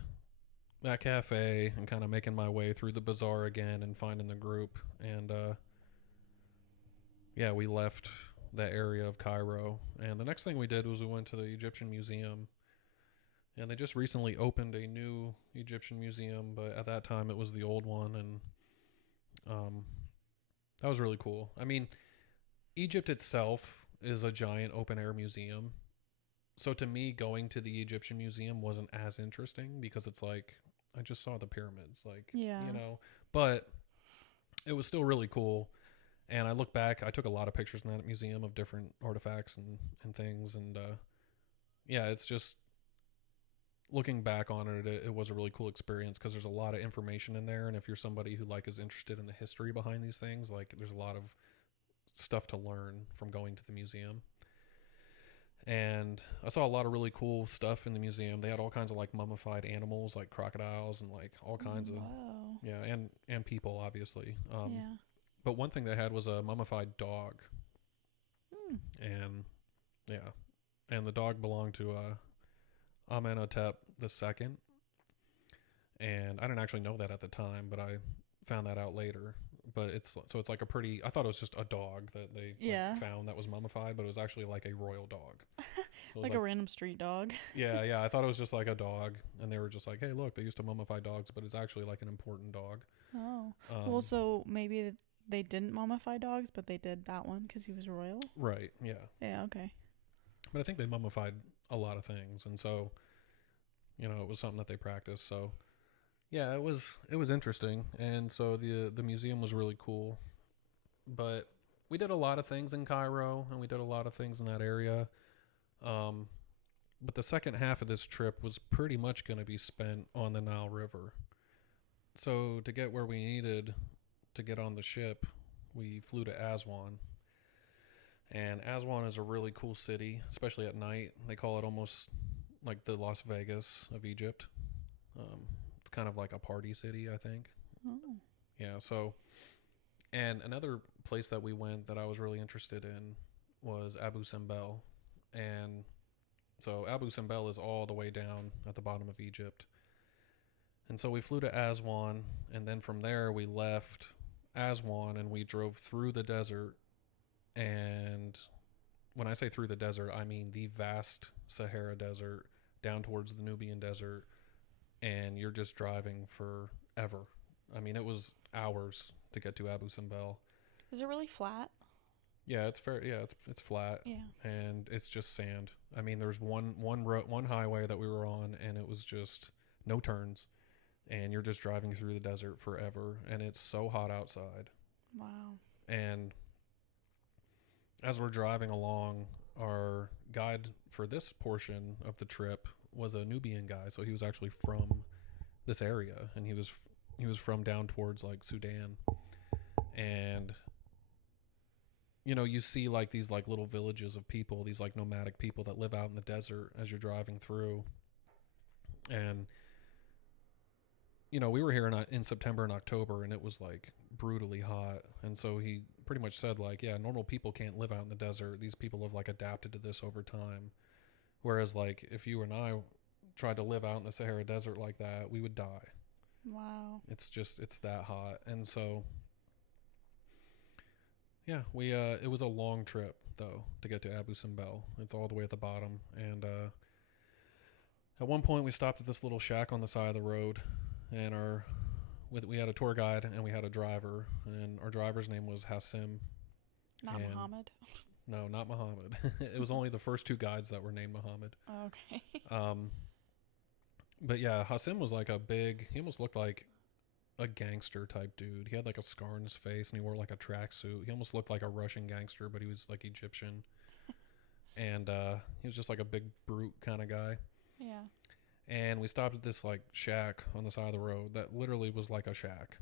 that cafe and kind of making my way through the bazaar again and finding the group. And yeah, we left that area of Cairo. And the next thing we did was we went to the Egyptian Museum. And they just recently opened a new Egyptian museum, but at that time it was the old one. And that was really cool. I mean, Egypt itself is a giant open air museum. So to me, going to the Egyptian Museum wasn't as interesting because it's like, I just saw the pyramids, like, Yeah. but it was still really cool. And I look back, I took a lot of pictures in that museum of different artifacts and things. And yeah, it's just looking back on it, it was a really cool experience because there's a lot of information in there. And if you're somebody who like is interested in the history behind these things, like there's a lot of stuff to learn from going to the museum. And I saw a lot of really cool stuff in the museum. They had all kinds of like mummified animals, like crocodiles and like all kinds of, Wow. yeah, and people obviously. Yeah. But one thing they had was a mummified dog, and yeah, and the dog belonged to Amenhotep II, and I didn't actually know that at the time, but I found that out later. But it's like a pretty, I thought it was just a dog that they found that was mummified, but it was actually like a royal dog. So Like a random street dog. yeah, I thought it was just like a dog, and they were just like, hey, look, they used to mummify dogs, but it's actually like an important dog. Oh. Well, so maybe they didn't mummify dogs, but they did that one because he was royal? Right, yeah. Yeah, okay. But I think they mummified a lot of things, and so, it was something that they practiced, so... Yeah, it was interesting, and so the museum was really cool. But we did a lot of things in Cairo, and we did a lot of things in that area. But the second half of this trip was pretty much going to be spent on the Nile River. So to get where we needed to get on the ship, we flew to Aswan. And Aswan is a really cool city, especially at night. They call it almost like the Las Vegas of Egypt. It's kind of like a party city, I think. Oh. Yeah, so, and another place that we went that I was really interested in was Abu Simbel. And so Abu Simbel is all the way down at the bottom of Egypt. And so we flew to Aswan, and then from there we left Aswan and we drove through the desert. And when I say through the desert, I mean the vast Sahara Desert down towards the Nubian Desert. And you're just driving forever. I mean, it was hours to get to Abu Simbel. Is it really flat? Yeah, it's fair. Yeah, it's flat Yeah. and it's just sand. I mean, there's one highway that we were on, and it was just no turns, and you're just driving through the desert forever, and it's so hot outside. Wow. And as we're driving along, our guide for this portion of the trip was a Nubian guy, so he was actually from this area, and he was from down towards like Sudan. And you see like these like little villages of people, these like nomadic people that live out in the desert as you're driving through. And we were here in September and October, and it was like brutally hot. And so he pretty much said like, yeah, normal people can't live out in the desert. These people have like adapted to this over time. Whereas like if you and I tried to live out in the Sahara Desert like that, we would die. Wow. It's that hot. And so yeah, we it was a long trip though to get to Abu Simbel. It's all the way at the bottom. And at one point we stopped at this little shack on the side of the road, and we had a tour guide and we had a driver, and our driver's name was Hassim. Not Muhammad. No, not Muhammad. It was only the first two guides that were named Muhammad. Okay. But yeah, Hassim was like he almost looked like a gangster type dude. He had like a scar on his face, and he wore like a tracksuit. He almost looked like a Russian gangster, but he was like Egyptian. And he was just like a big brute kind of guy. Yeah. And we stopped at this like shack on the side of the road that literally was like a shack,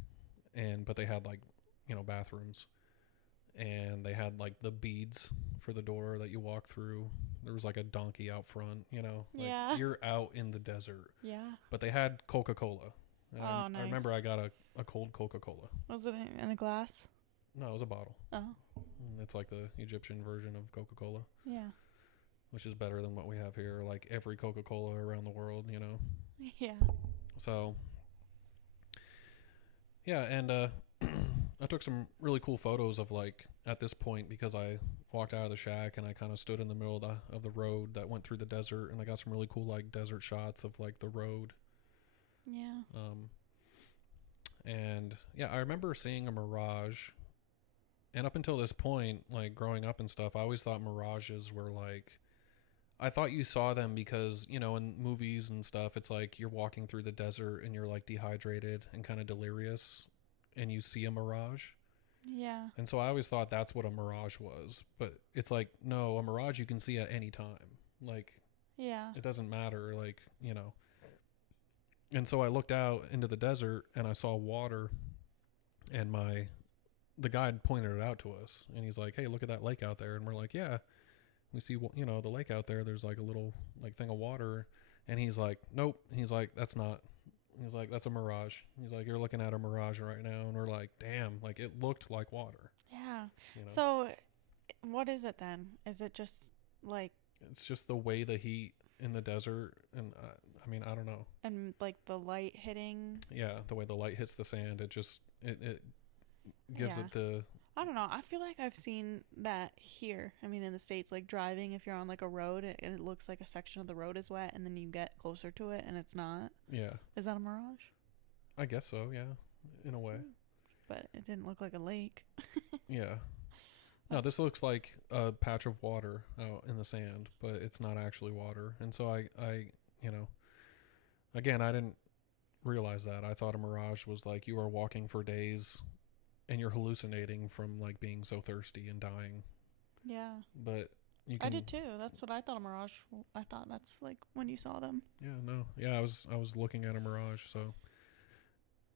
but they had like bathrooms, and they had like the beads for the door that you walk through. There was like a donkey out front, like Yeah. you're out in the desert. Yeah. But they had Coca-Cola. Oh, nice. I remember I got a cold Coca-Cola. Was it in a glass? No, it was a bottle. Oh. It's like the Egyptian version of Coca-Cola. Yeah. Which is better than what we have here, like every Coca-Cola around the world, Yeah. So, yeah, and I took some really cool photos of like at this point, because I walked out of the shack and I kind of stood in the middle of the road that went through the desert, and I got some really cool like desert shots of like the road. Yeah. And yeah, I remember seeing a mirage. And up until this point, like growing up and stuff, I always thought mirages were like, I thought you saw them because, in movies and stuff, it's like you're walking through the desert and you're like dehydrated and kind of delirious and you see a mirage. Yeah. And so I always thought that's what a mirage was. But it's like, no, a mirage you can see at any time. Like, yeah, it doesn't matter, like, And so I looked out into the desert and I saw water, and the guide pointed it out to us, and he's like, hey, look at that lake out there. And we're like, yeah, we see, the lake out there. There's like a little like thing of water. And he's like, nope. He's like, that's a mirage. He's like, you're looking at a mirage right now. And we're like, damn, like it looked like water. Yeah. So what is it then? Is it just like, it's just the way the heat in the desert, and I mean, I don't know. And like the light hitting. Yeah, the way the light hits the sand, it just it gives it the. I don't know. I feel like I've seen that here. I mean, in the States, like driving, if you're on like a road and it looks like a section of the road is wet, and then you get closer to it and it's not. Yeah. Is that a mirage? I guess so. Yeah, in a way. But it didn't look like a lake. Yeah. No, this looks like a patch of water out in the sand, but it's not actually water. And so I again, I didn't realize that. I thought a mirage was like you are walking for days and you're hallucinating from like being so thirsty and dying. Yeah. But you can, I did too. That's what I thought a mirage. I thought that's like when you saw them. Yeah, no. Yeah, I was looking at a mirage, so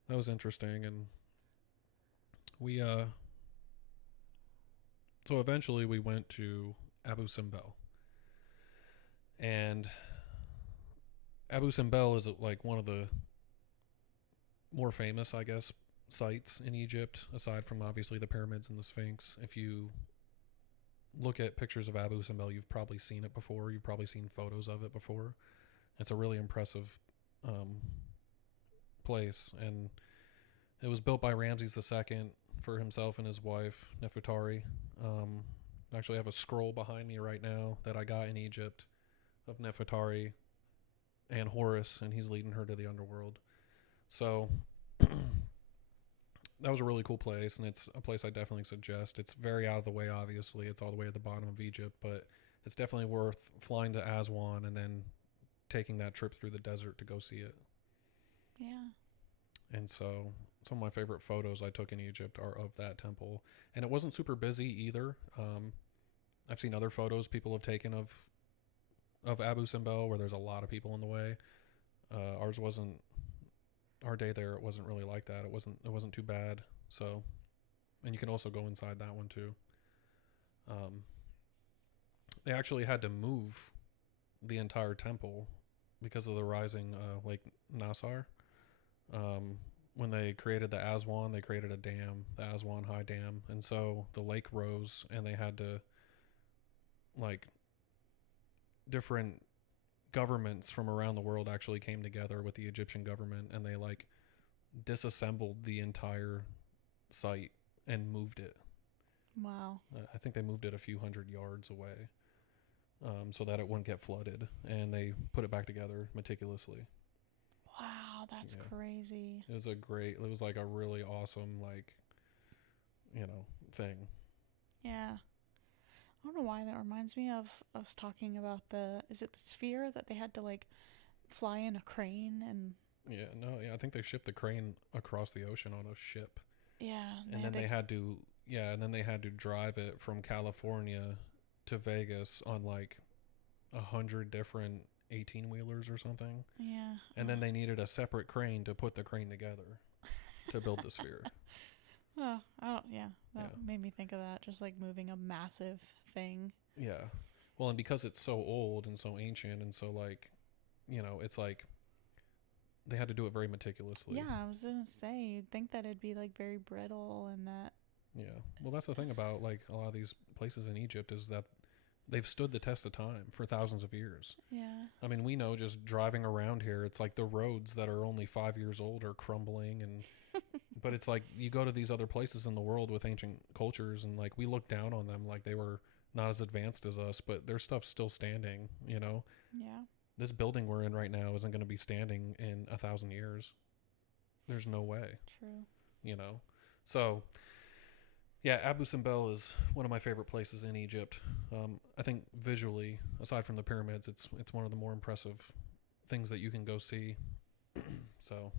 that was interesting. And we so eventually we went to Abu Simbel. And Abu Simbel is like one of the more famous, I guess, sites in Egypt, aside from obviously the pyramids and the Sphinx. If you look at pictures of Abu Simbel, you've probably seen it before. You've probably seen photos of it before. It's a really impressive place. And it was built by Ramses II for himself and his wife, Nefertari. I actually have a scroll behind me right now that I got in Egypt of Nefertari and Horus, and he's leading her to the underworld. So that was a really cool place, and it's a place I definitely suggest. It's very out of the way, obviously. It's all the way at the bottom of Egypt, but it's definitely worth flying to Aswan and then taking that trip through the desert to go see it. Yeah. And so some of my favorite photos I took in Egypt are of that temple. And it wasn't super busy either. I've seen other photos people have taken of Abu Simbel where there's a lot of people in the way. Ours wasn't. Our day there, it wasn't really like that. It wasn't too bad. So, and you can also go inside that one too. They actually had to move the entire temple because of the rising Lake Nasser. When they created the Aswan, they created a dam, the Aswan High Dam, and so the lake rose, and they had to, like, different governments from around the world actually came together with the Egyptian government, and they like disassembled the entire site and moved it. Wow. I think they moved it a few hundred yards away, so that it wouldn't get flooded, and they put it back together meticulously. Wow, that's crazy. It was like a really awesome, like, thing. Yeah. I don't know why that reminds me of us talking about is it the sphere that they had to like fly in a crane and I think they shipped the crane across the ocean on a ship. Yeah, and then they had to drive it from California to Vegas on like 100 different 18-wheelers or something. Yeah. And then they needed a separate crane to put the crane together to build the sphere. Oh, that made me think of that. Just like moving a massive thing. Yeah. Well, and because it's so old and so ancient and so like, it's like they had to do it very meticulously. Yeah, I was gonna say, you'd think that it'd be like very brittle and that. Yeah. Well, that's the thing about like a lot of these places in Egypt is that they've stood the test of time for thousands of years. Yeah. I mean, we know just driving around here, it's like the roads that are only 5 years old are crumbling and but it's like you go to these other places in the world with ancient cultures and like we look down on them like they were not as advanced as us, but their stuff's still standing, Yeah. This building we're in right now isn't going to be standing in 1,000 years. There's no way. True. So yeah, Abu Simbel is one of my favorite places in Egypt. I think visually, aside from the pyramids, it's one of the more impressive things that you can go see. So,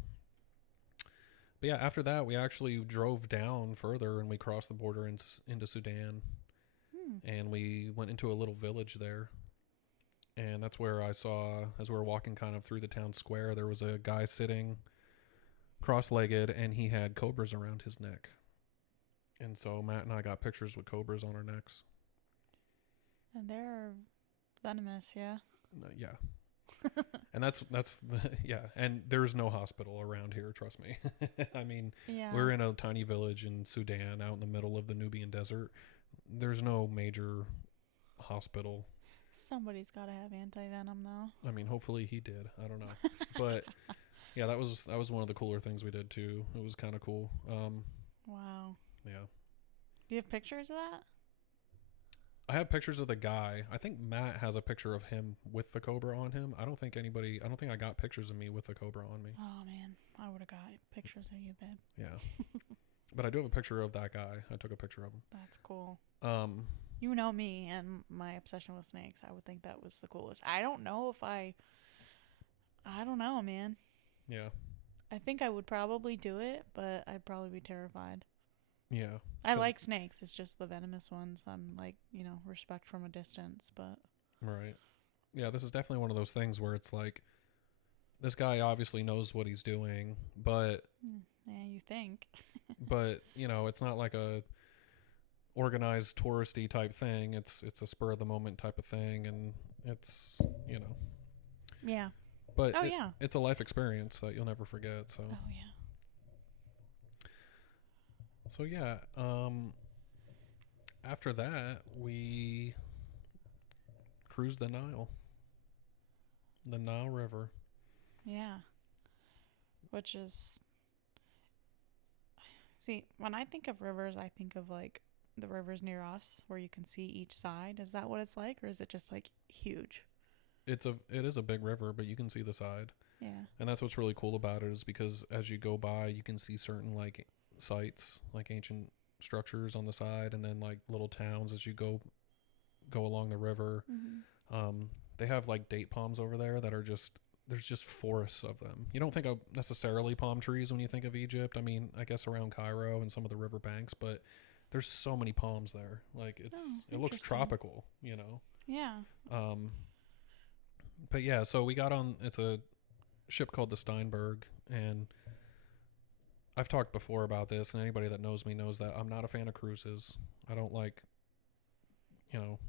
but yeah, after that, we actually drove down further and we crossed the border into Sudan. And we went into a little village there. And that's where I saw, as we were walking kind of through the town square, there was a guy sitting cross-legged and he had cobras around his neck. And so Matt and I got pictures with cobras on our necks. And they're venomous, yeah? Yeah. And that's and there's no hospital around here, trust me. I mean, we're in a tiny village in Sudan out in the middle of the Nubian desert. There's no major hospital. Somebody's got to have anti-venom though. I mean, hopefully he did. I don't know. But yeah, that was one of the cooler things we did too. It was kind of cool. Wow. Yeah. Do you have pictures of that? I have pictures of the guy. I think Matt has a picture of him with the cobra on him. I don't think I got pictures of me with the cobra on me. Oh man, I would have got pictures of you, babe. Yeah. But I do have a picture of that guy. I took a picture of him. That's cool. You know me and my obsession with snakes. I would think that was the coolest. I don't know, man. Yeah. I think I would probably do it, but I'd probably be terrified. Yeah. I like snakes. It's just the venomous ones. I'm like, respect from a distance, but. Right. Yeah, this is definitely one of those things where it's like, this guy obviously knows what he's doing, but. Yeah, you think. But, it's not like a organized touristy type thing. It's a spur of the moment type of thing, and it's, Yeah. But it's a life experience that you'll never forget, so. Oh, yeah. So yeah, after that we cruised the Nile River. Yeah. Which is, see, when I think of rivers, I think of like the rivers near us where you can see each side. Is that what it's like, or is it just like huge? It is a big river, but you can see the side. Yeah. And that's what's really cool about it is because as you go by, you can see certain like sites, like ancient structures on the side, and then like little towns as you go along the river. Mm-hmm. They have like date palms over there that are just there's just forests of them. You don't think of necessarily palm trees when you think of Egypt. I mean, I guess around Cairo and some of the river banks, but there's so many palms there. Like it looks tropical, you know. Yeah. Um, but yeah, so we got on. It's a ship called the Steinberg, and I've talked before about this, and anybody that knows me knows that I'm not a fan of cruises. I don't like,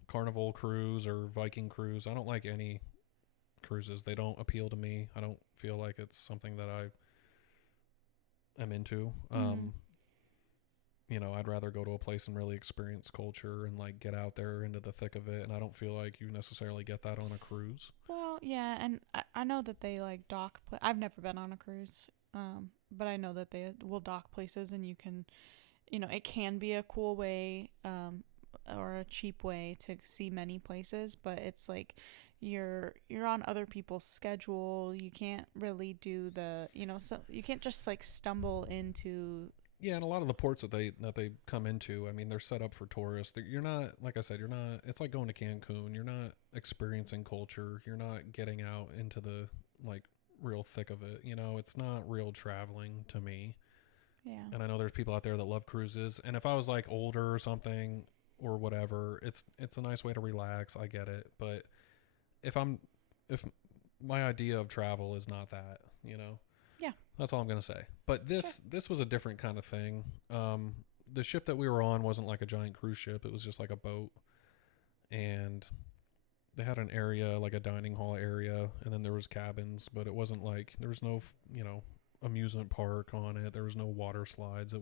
Carnival cruise or Viking cruise. I don't like any cruises. They don't appeal to me. I don't feel like it's something that I am into. I'd rather go to a place and really experience culture and like get out there into the thick of it. And I don't feel like you necessarily get that on a cruise. Well, yeah, and I know that they like dock. I've never been on a cruise, but I know that they will dock places, and you can, it can be a cool way, or a cheap way to see many places. But it's like you're on other people's schedule. You can't really do so you can't just like stumble into. Yeah, and a lot of the ports that they come into, I mean, they're set up for tourists. You're not, like I said, it's like going to Cancun. You're not experiencing culture. You're not getting out into the, like, real thick of it. It's not real traveling to me. Yeah. And I know there's people out there that love cruises. And if I was, like, older or something or whatever, it's a nice way to relax. I get it. But if my idea of travel is not that, Yeah. That's all I'm going to say. But this was a different kind of thing. The ship that we were on wasn't like a giant cruise ship. It was just like a boat. And they had an area, like a dining hall area, and then there was cabins, but it wasn't like there was no, amusement park on it. There was no water slides.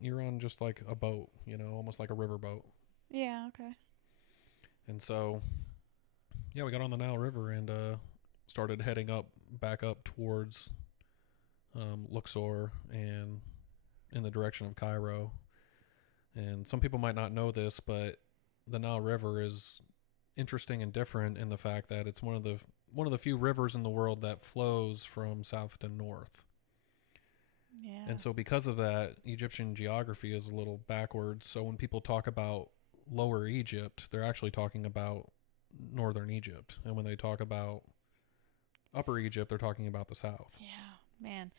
You're on just like a boat, almost like a river boat. Yeah, okay. And so, yeah, we got on the Nile River and started heading back up towards Luxor and in the direction of Cairo. And some people might not know this, but the Nile River is interesting and different in the fact that it's one of the few rivers in the world that flows from south to north. Yeah. And so because of that, Egyptian geography is a little backwards. So when people talk about Lower Egypt, they're actually talking about northern Egypt. And when they talk about Upper Egypt, they're talking about the south. Yeah, man.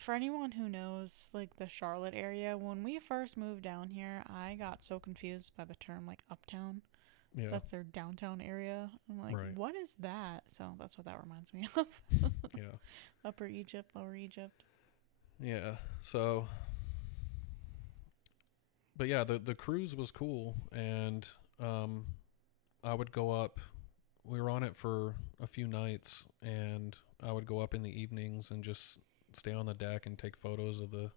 For anyone who knows, like, the Charlotte area, when we first moved down here, I got so confused by the term, like, uptown. Yeah. That's their downtown area. I'm like, right. What is that? So that's what that reminds me of. Yeah. Upper Egypt, Lower Egypt. Yeah. So, but yeah, the cruise was cool. And I would go up. We were on it for a few nights, and I would go up in the evenings and just stay on the deck and take photos of the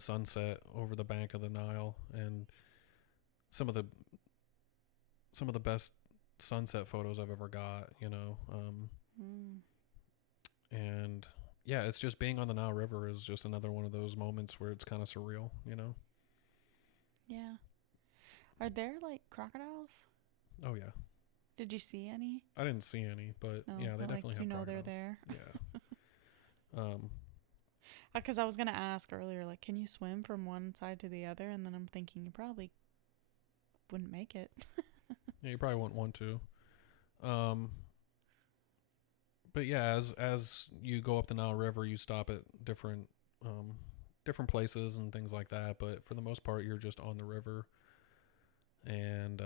sunset over the bank of the Nile. And some of the best sunset photos I've ever got, And yeah, it's just being on the Nile River is just another one of those moments where it's kind of surreal, Yeah. Are there, like, crocodiles? Oh, yeah. Did you see any? I didn't see any, but yeah, they definitely have crocodiles. They're there. Yeah. Because I was going to ask earlier, like, can you swim from one side to the other? And then I'm thinking you probably wouldn't make it. Yeah, you probably wouldn't want to. But yeah, as you go up the Nile River, you stop at different places and things like that. But for the most part, you're just on the river. And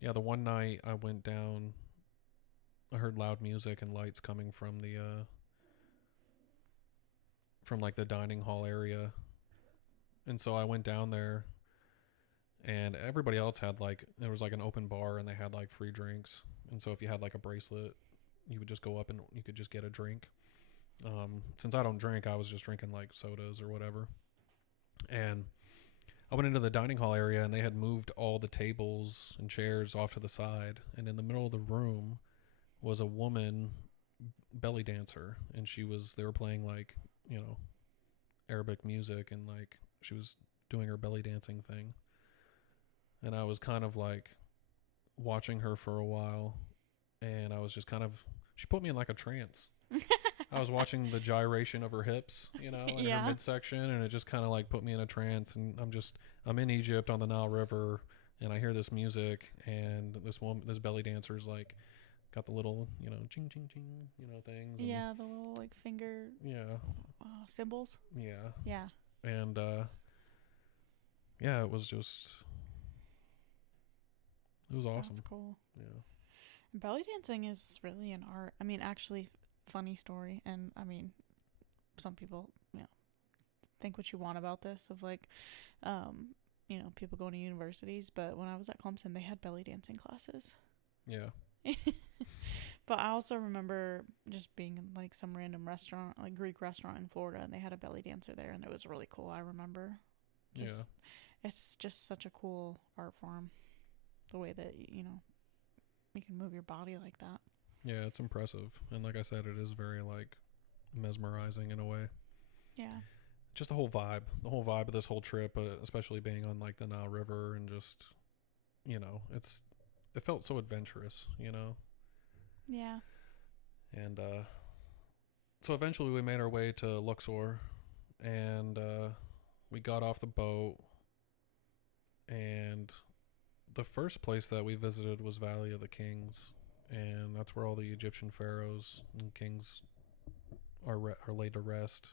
yeah, the one night I went down, I heard loud music and lights coming from like the dining hall area. And so I went down there, and everybody else had there was like an open bar, and they had like free drinks. And so if you had like a bracelet, you would just go up and you could just get a drink. Since I don't drink, I was just drinking like sodas or whatever. And I went into the dining hall area, and they had moved all the tables and chairs off to the side. And in the middle of the room was a woman belly dancer. And they were playing like, Arabic music, and like she was doing her belly dancing thing. And I was kind of like watching her for a while, and I was just she put me in like a trance. I was watching the gyration of her hips, you know, and her Yeah. midsection, and it just kind of like put me in a trance. And I'm in Egypt on the Nile River, and I hear this music, and this belly dancer's like got the little, you know, ching ching ching, you know, things, and Yeah, the little like finger yeah, symbols. yeah, Yeah, and yeah, it was that's awesome. cool. Yeah, Belly dancing is really an art. I mean, actually, funny story, and I mean, some people, think what you want about this of like, um, people going to universities. But when I was at Clemson, they had belly dancing classes. yeah, But I also remember just being in like some random restaurant, like Greek restaurant in Florida, and they had a belly dancer there, and it was really cool. I remember. yeah, Just, it's just such a cool art form. The way that you can move your body like that. yeah. It's impressive, and like I said, it is very like mesmerizing in a way. Yeah. Just the whole vibe of this whole trip, especially being on like the Nile River and just, it felt so adventurous, Yeah. and so eventually we made our way to Luxor, and we got off the boat, and the first place that we visited was Valley of the Kings, and that's where all the Egyptian pharaohs and kings are laid to rest.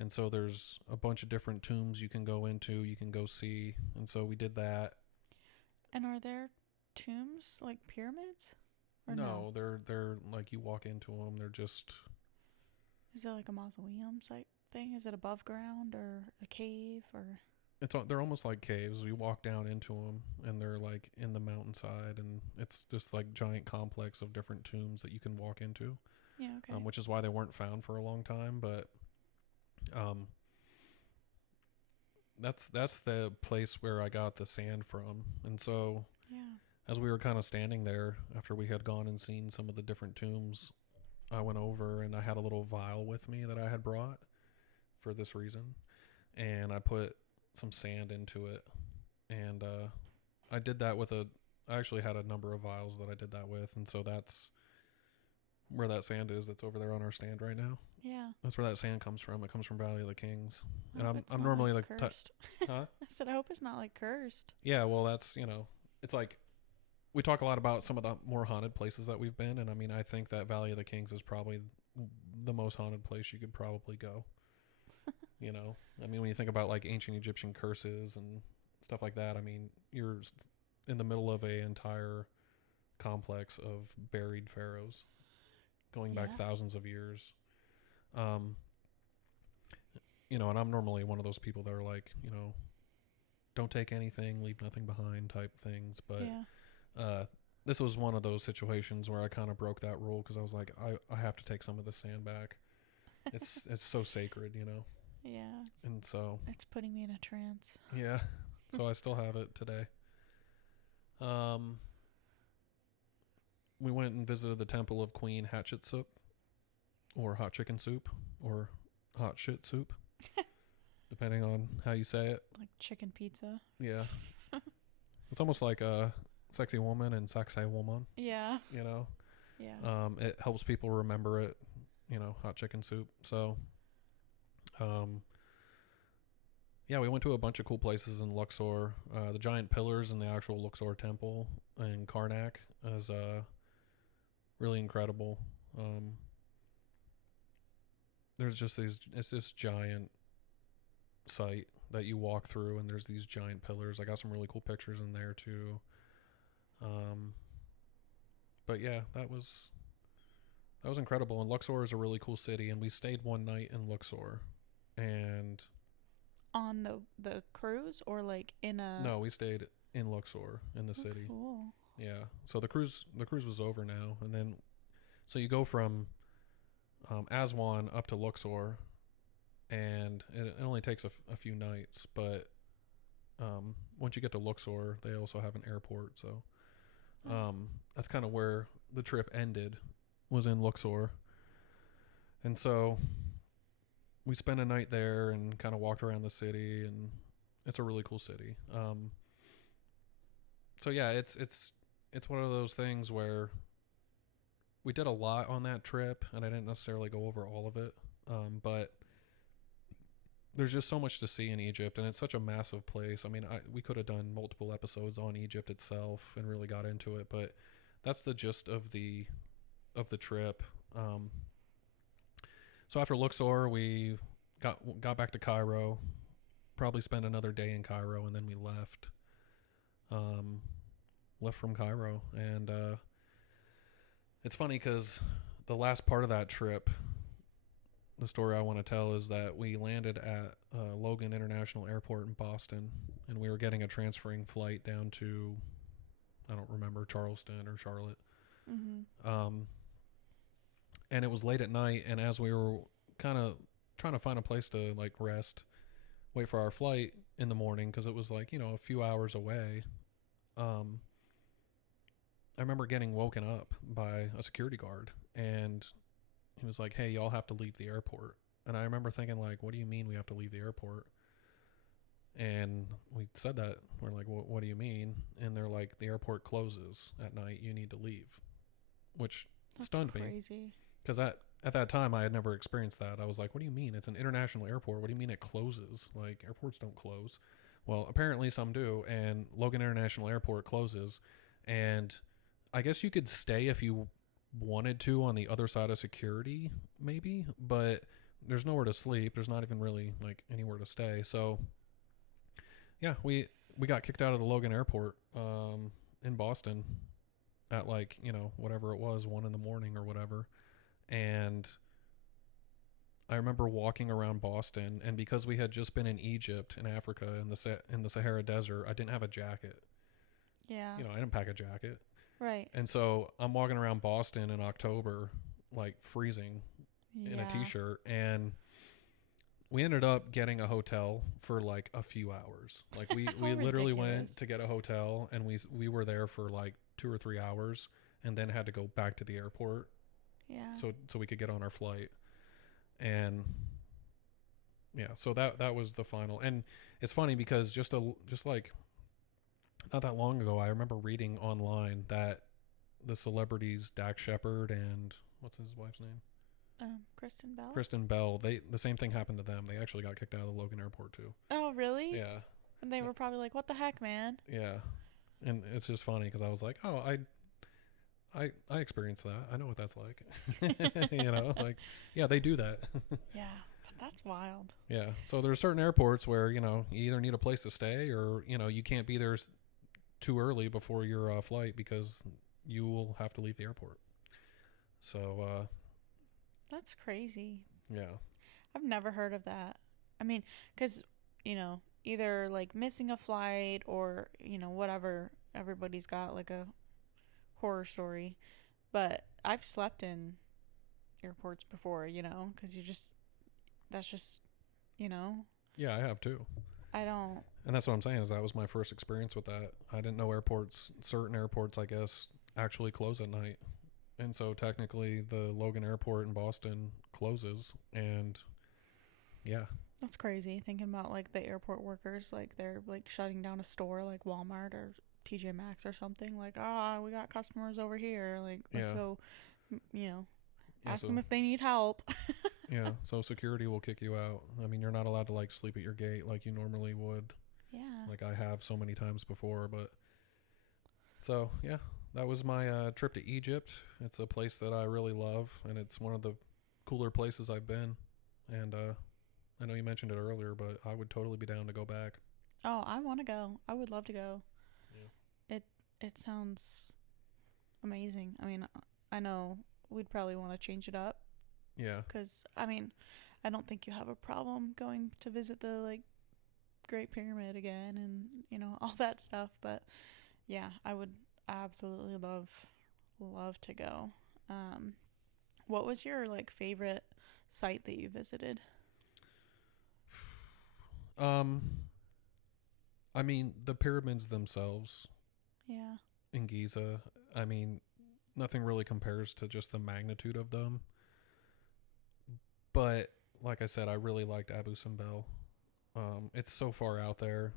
And so there's a bunch of different tombs you can go into, you can go see. And so we did that. And are there tombs like pyramids? Or no? No, they're like you walk into them, they're just Is it like a mausoleum type thing? Is it above ground or a cave or? they're almost like caves. You walk down into them and they're like in the mountainside, and it's just like giant complex of different tombs that you can walk into. Yeah. Okay. Which is why they weren't found for a long time, but um that's the place where I got the sand from. And so Yeah. as we were kind of standing there after we had gone and seen some of the different tombs, I went over and I had a little vial with me that I had brought for this reason, and I put some sand into it, and I did that with I actually had a number of vials that I did that with, and so that's where that sand is. That's over there on our stand right now. Yeah. That's where that sand comes from. It comes from Valley of the Kings, I and hope I'm it's I'm not, normally like like cursed. huh? I said I hope it's not like cursed. Yeah, well, that's it's like we talk a lot about some of the more haunted places that we've been, and I mean, I think that Valley of the Kings is probably the most haunted place you could probably go. I mean, when you think about like ancient Egyptian curses and stuff like that, I mean, you're in the middle of a entire complex of buried pharaohs going back Yeah. thousands of years. Um, and I'm normally one of those people that are like, don't take anything, leave nothing behind type things, but Yeah. this was one of those situations where I kind of broke that rule because I was like, I have to take some of the sand back. It's so sacred, Yeah. and so It's putting me in a trance. yeah, so I still have it today. Um, we went and visited the temple of Queen Hatshepsut, or hot chicken soup, or hot shit soup, depending on how you say it. Like chicken pizza. Yeah, it's almost like a sexy woman and sexy woman. Yeah. Yeah. It helps people remember it. Hot chicken soup. So, yeah, we went to a bunch of cool places in Luxor. The giant pillars in the actual Luxor temple in Karnak is really incredible. There's just it's this giant site that you walk through, and there's these giant pillars. I got some really cool pictures in there too. But yeah, that was incredible. And Luxor is a really cool city, and we stayed one night in Luxor. And On the cruise or like in a. no, we stayed in Luxor in the city. Cool. Yeah. So the cruise was over now, and then so you go from Aswan up to Luxor, and it only takes a few nights, but once you get to Luxor, they also have an airport, so that's kind of where the trip ended, was in Luxor. And so we spent a night there and kind of walked around the city, and it's a really cool city. So yeah, it's one of those things where we did a lot on that trip, and I didn't necessarily go over all of it. But there's just so much to see in Egypt, and it's such a massive place. I mean, we could have done multiple episodes on Egypt itself and really got into it, but that's the gist of the trip. So after Luxor, we got back to Cairo. Probably spent another day in Cairo, and then we left. Left from Cairo, and it's funny because the last part of that trip, the story I want to tell is that we landed at Logan International Airport in Boston, and we were getting a transferring flight down to, I don't remember, Charleston or Charlotte. And it was late at night, and as we were kind of trying to find a place to like rest, wait for our flight in the morning, because it was like, a few hours away, I remember getting woken up by a security guard, and he was like, "Hey, y'all have to leave the airport." And I remember thinking, like, "What do you mean we have to leave the airport?" And we said that. We're like, well, "What do you mean?" And they're like, "The airport closes at night. You need to leave," which stunned me, because at that time I had never experienced that. I was like, "What do you mean? It's an international airport. What do you mean it closes? Like, airports don't close." Well, apparently some do, and Logan International Airport closes, and I guess you could stay if you wanted to on the other side of security, maybe, but there's nowhere to sleep. There's not even really like anywhere to stay. So yeah, we got kicked out of the Logan Airport in Boston at like, whatever it was, 1 a.m. or whatever. And I remember walking around Boston, and because we had just been in Egypt and Africa in the Sahara Desert, I didn't have a jacket. Yeah. I didn't pack a jacket. Right. And so I'm walking around Boston in October, like freezing in a t-shirt, and we ended up getting a hotel for like a few hours. Like we literally went to get a hotel, and we were there for like 2 or 3 hours, and then had to go back to the airport. Yeah. So we could get on our flight. And yeah, so that was the final. And it's funny because just like not that long ago, I remember reading online that the celebrities Dax Shepard and what's his wife's name? Kristen Bell. The same thing happened to them. They actually got kicked out of the Logan Airport too. Oh, really? Yeah. And they were probably like, "What the heck, man?" Yeah. And it's just funny because I was like, "Oh, I experienced that. I know what that's like." Like, yeah, they do that. Yeah, but that's wild. Yeah. So there are certain airports where, you either need a place to stay, or, you can't be there too early before your flight because you will have to leave the airport. So that's crazy. Yeah. I've never heard of that. I mean, because either like missing a flight or whatever, everybody's got like a horror story, but I've slept in airports before, because that's just Yeah, I have too. I don't. And that's what I'm saying, is that was my first experience with that. I didn't know certain airports, I guess, actually close at night. And so technically the Logan Airport in Boston closes, and yeah. That's crazy, thinking about like the airport workers, like they're like shutting down a store like Walmart or TJ Maxx or something, like, we got customers over here, like, let's go, ask them if they need help. Yeah, so security will kick you out. I mean, you're not allowed to like sleep at your gate like you normally would. Yeah. Like I have so many times before, but so yeah, that was my trip to Egypt. It's a place that I really love, and it's one of the cooler places I've been. And I know you mentioned it earlier, but I would totally be down to go back. Oh, I want to go. I would love to go. Yeah. It sounds amazing. I mean, I know we'd probably want to change it up. Yeah. Because, I mean, I don't think you have a problem going to visit the, like, Great Pyramid again and, all that stuff. But, yeah, I would absolutely love to go. What was your, like, favorite site that you visited? I mean, the pyramids themselves. Yeah. In Giza. I mean, nothing really compares to just the magnitude of them. But like I said, I really liked Abu Simbel. It's so far out there.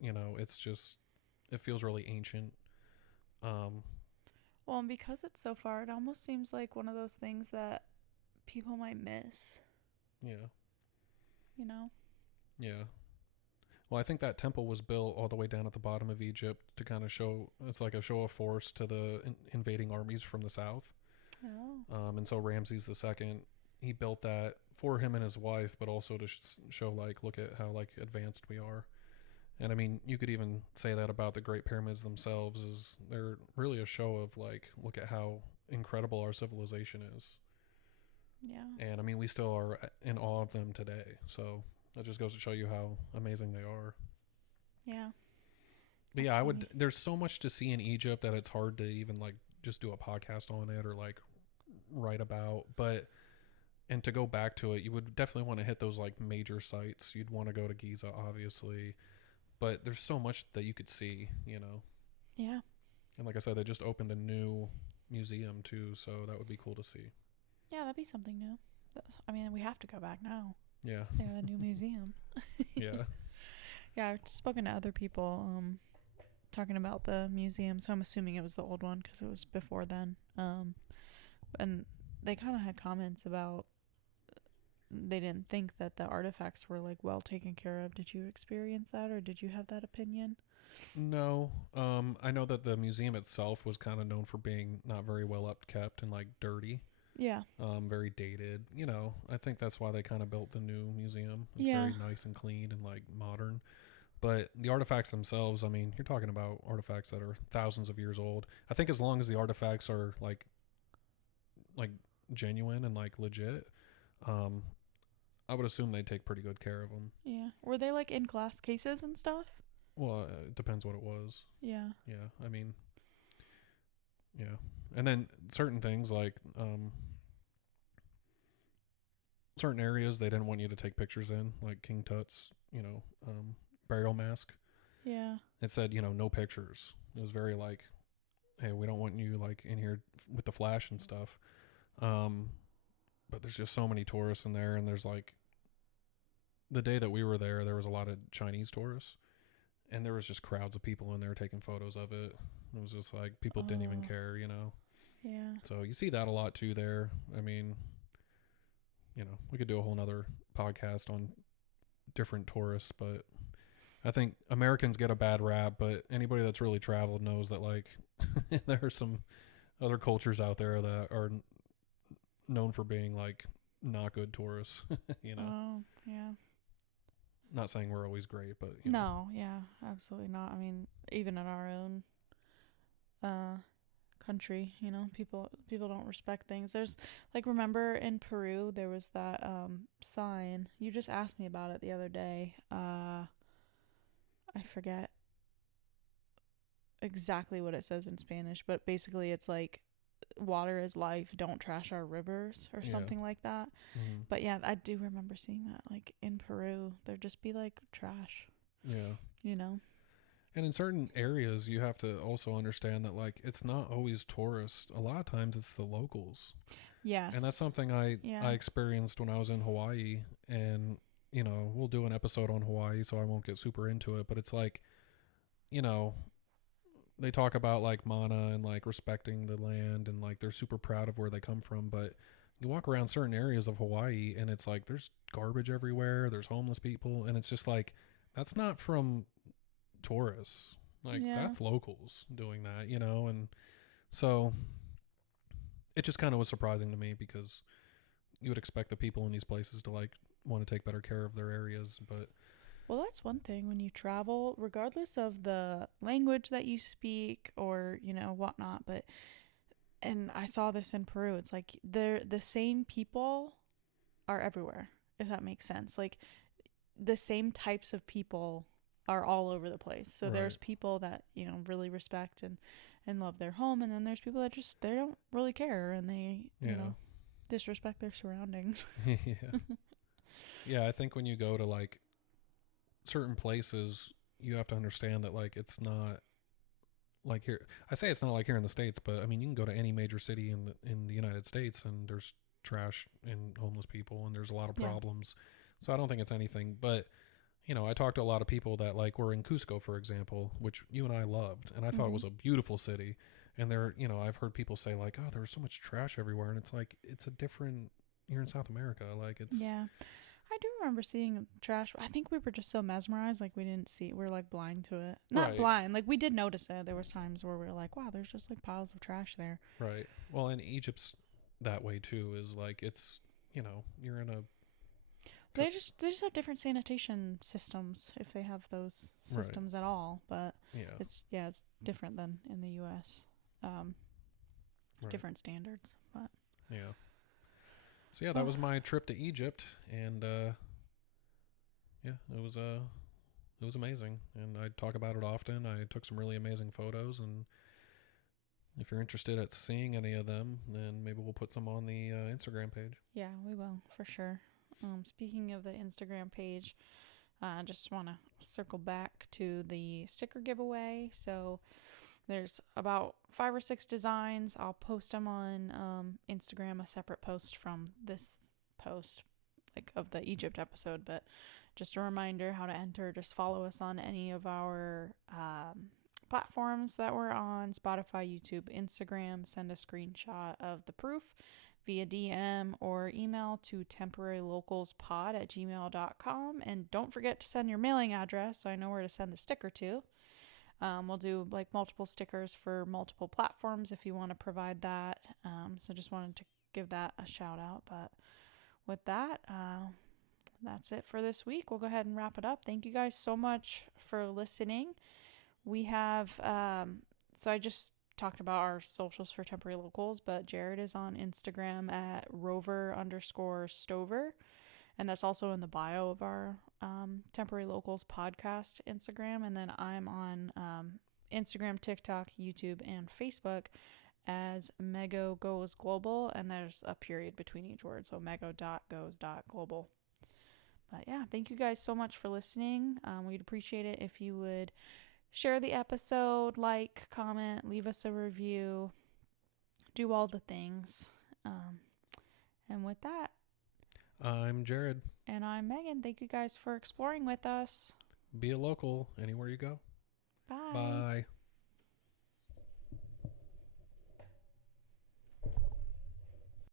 It's just, it feels really ancient. Well, and because it's so far, it almost seems like one of those things that people might miss, Yeah. you know? Yeah. Well, I think that temple was built all the way down at the bottom of Egypt to kind of show it's like a show of force to the invading armies from the south. Oh. And so Ramses II, he built that for him and his wife, but also to show like, look at how like advanced we are. And I mean, you could even say that about the Great Pyramids themselves. Is they're really a show of like, look at how incredible our civilization is. Yeah. And I mean, we still are in awe of them today. So that just goes to show you how amazing they are. Yeah. But That's yeah, I funny. would. There's so much to see in Egypt that it's hard to even like just do a podcast on it or like write about. But and to go back to it, you would definitely want to hit those like major sites. You'd want to go to Giza, obviously, but there's so much that you could see, you know. Yeah. And like I said, they just opened a new museum too, so that would be cool to see. Yeah, that'd be something new. I mean, we have to go back now. Yeah. They have a new museum. Yeah. Yeah, I've spoken to other people talking about the museum, so I'm assuming it was the old one because it was before then. And they kind of had comments about they didn't think that the artifacts were like well taken care of. Did you experience that, or did you have that opinion? No. I know that the museum itself was kind of known for being not very well upkept and like dirty. Yeah. Very dated. You know, I think that's why they kind of built the new museum. It's Yeah. very nice and clean and like modern. But the artifacts themselves, I mean, you're talking about artifacts that are thousands of years old. I think as long as the artifacts are like genuine and like legit, um, I would assume they take pretty good care of them. Yeah. Were they like in glass cases and stuff? Well, it depends what it was. Yeah. Yeah, I mean, yeah. And then certain things like certain areas they didn't want you to take pictures in, like King Tut's, burial mask. Yeah. It said, no pictures. It was very like, hey, we don't want you like in here with the flash and stuff. But there's just so many tourists in there, and there's like the day that we were there was a lot of Chinese tourists, and there was just crowds of people in there taking photos of it. It was just like people didn't even care, Yeah. So you see that a lot too there. I mean, we could do a whole nother podcast on different tourists, but I think Americans get a bad rap, but anybody that's really traveled knows that like there are some other cultures out there that are known for being like not good tourists, Oh, yeah. Not saying we're always great, but No, yeah, absolutely not. I mean, even in our own country, people don't respect things. There's like, remember in Peru there was that sign. You just asked me about it the other day. I forget exactly what it says in Spanish, but basically it's like water is life, don't trash our rivers or something like that. Mm-hmm. But yeah, I do remember seeing that like in Peru. There'd just be like trash. Yeah. And in certain areas, you have to also understand that, like, it's not always tourists. A lot of times it's the locals. Yes. And that's something I experienced when I was in Hawaii. And, we'll do an episode on Hawaii, so I won't get super into it. But it's like, they talk about, like, mana and, like, respecting the land. And, like, they're super proud of where they come from. But you walk around certain areas of Hawaii, and it's like there's garbage everywhere. There's homeless people. And it's just like, that's not from tourists, that's locals doing that, and so it just kind of was surprising to me because you would expect the people in these places to like want to take better care of their areas. But well, that's one thing when you travel, regardless of the language that you speak or whatnot. But and I saw this in Peru, it's like the same people are everywhere, if that makes sense. Like the same types of people are all over the place. So there's people that, really respect and love their home. And then there's people that just, they don't really care and they, disrespect their surroundings. Yeah, I think when you go to like certain places, you have to understand that like it's not like here. I say it's not like here in the States, but I mean, you can go to any major city in the United States and there's trash and homeless people and there's a lot of problems. So I don't think it's anything, but I talked to a lot of people that like were in Cusco, for example, which you and I loved, and I thought it was a beautiful city. And I've heard people say like, oh, there's so much trash everywhere. And it's like, it's a different, you're in South America. Like it's, Yeah. I do remember seeing trash. I think we were just so mesmerized, like we didn't see. We are like blind to it. Not right, blind, like we did notice it. There was times where we were like, "Wow, there's just like piles of trash there." right. Well, and Egypt's that way too, is like, it's, you're in a, They just have different sanitation systems if they have those right. systems at all. But Yeah. it's different than in the U.S. Right. Different standards, but Yeah. So yeah, that was my trip to Egypt, and yeah, it was amazing, and I talk about it often. I took some really amazing photos, and if you're interested at seeing any of them, then maybe we'll put some on the Instagram page. yeah, we will for sure. Speaking of the Instagram page, I just want to circle back to the sticker giveaway. So there's about 5 or 6 designs. I'll post them on Instagram, a separate post from this post, like of the Egypt episode. But just a reminder how to enter. Just follow us on any of our platforms that we're on: Spotify, YouTube, Instagram. Send a screenshot of the proof via DM or email to TemporaryLocalsPod@gmail.com. And don't forget to send your mailing address so I know where to send the sticker to. We'll do like multiple stickers for multiple platforms if you want to provide that. So just wanted to give that a shout out. But with that, that's it for this week. We'll go ahead and wrap it up. Thank you guys so much for listening. We have, so I just talked about our socials for Temporary Locals, but Jared is on Instagram at rover_stover. And that's also in the bio of our Temporary Locals podcast Instagram. And then I'm on Instagram, TikTok, YouTube, and Facebook as Mego Goes Global. And there's a period between each word. So mego.goes.global. But yeah, thank you guys so much for listening. We'd appreciate it if you would share the episode, like, comment, leave us a review, do all the things. And with that, I'm Jared. and I'm Megan. Thank you guys for exploring with us. Be a local anywhere you go. Bye. Bye.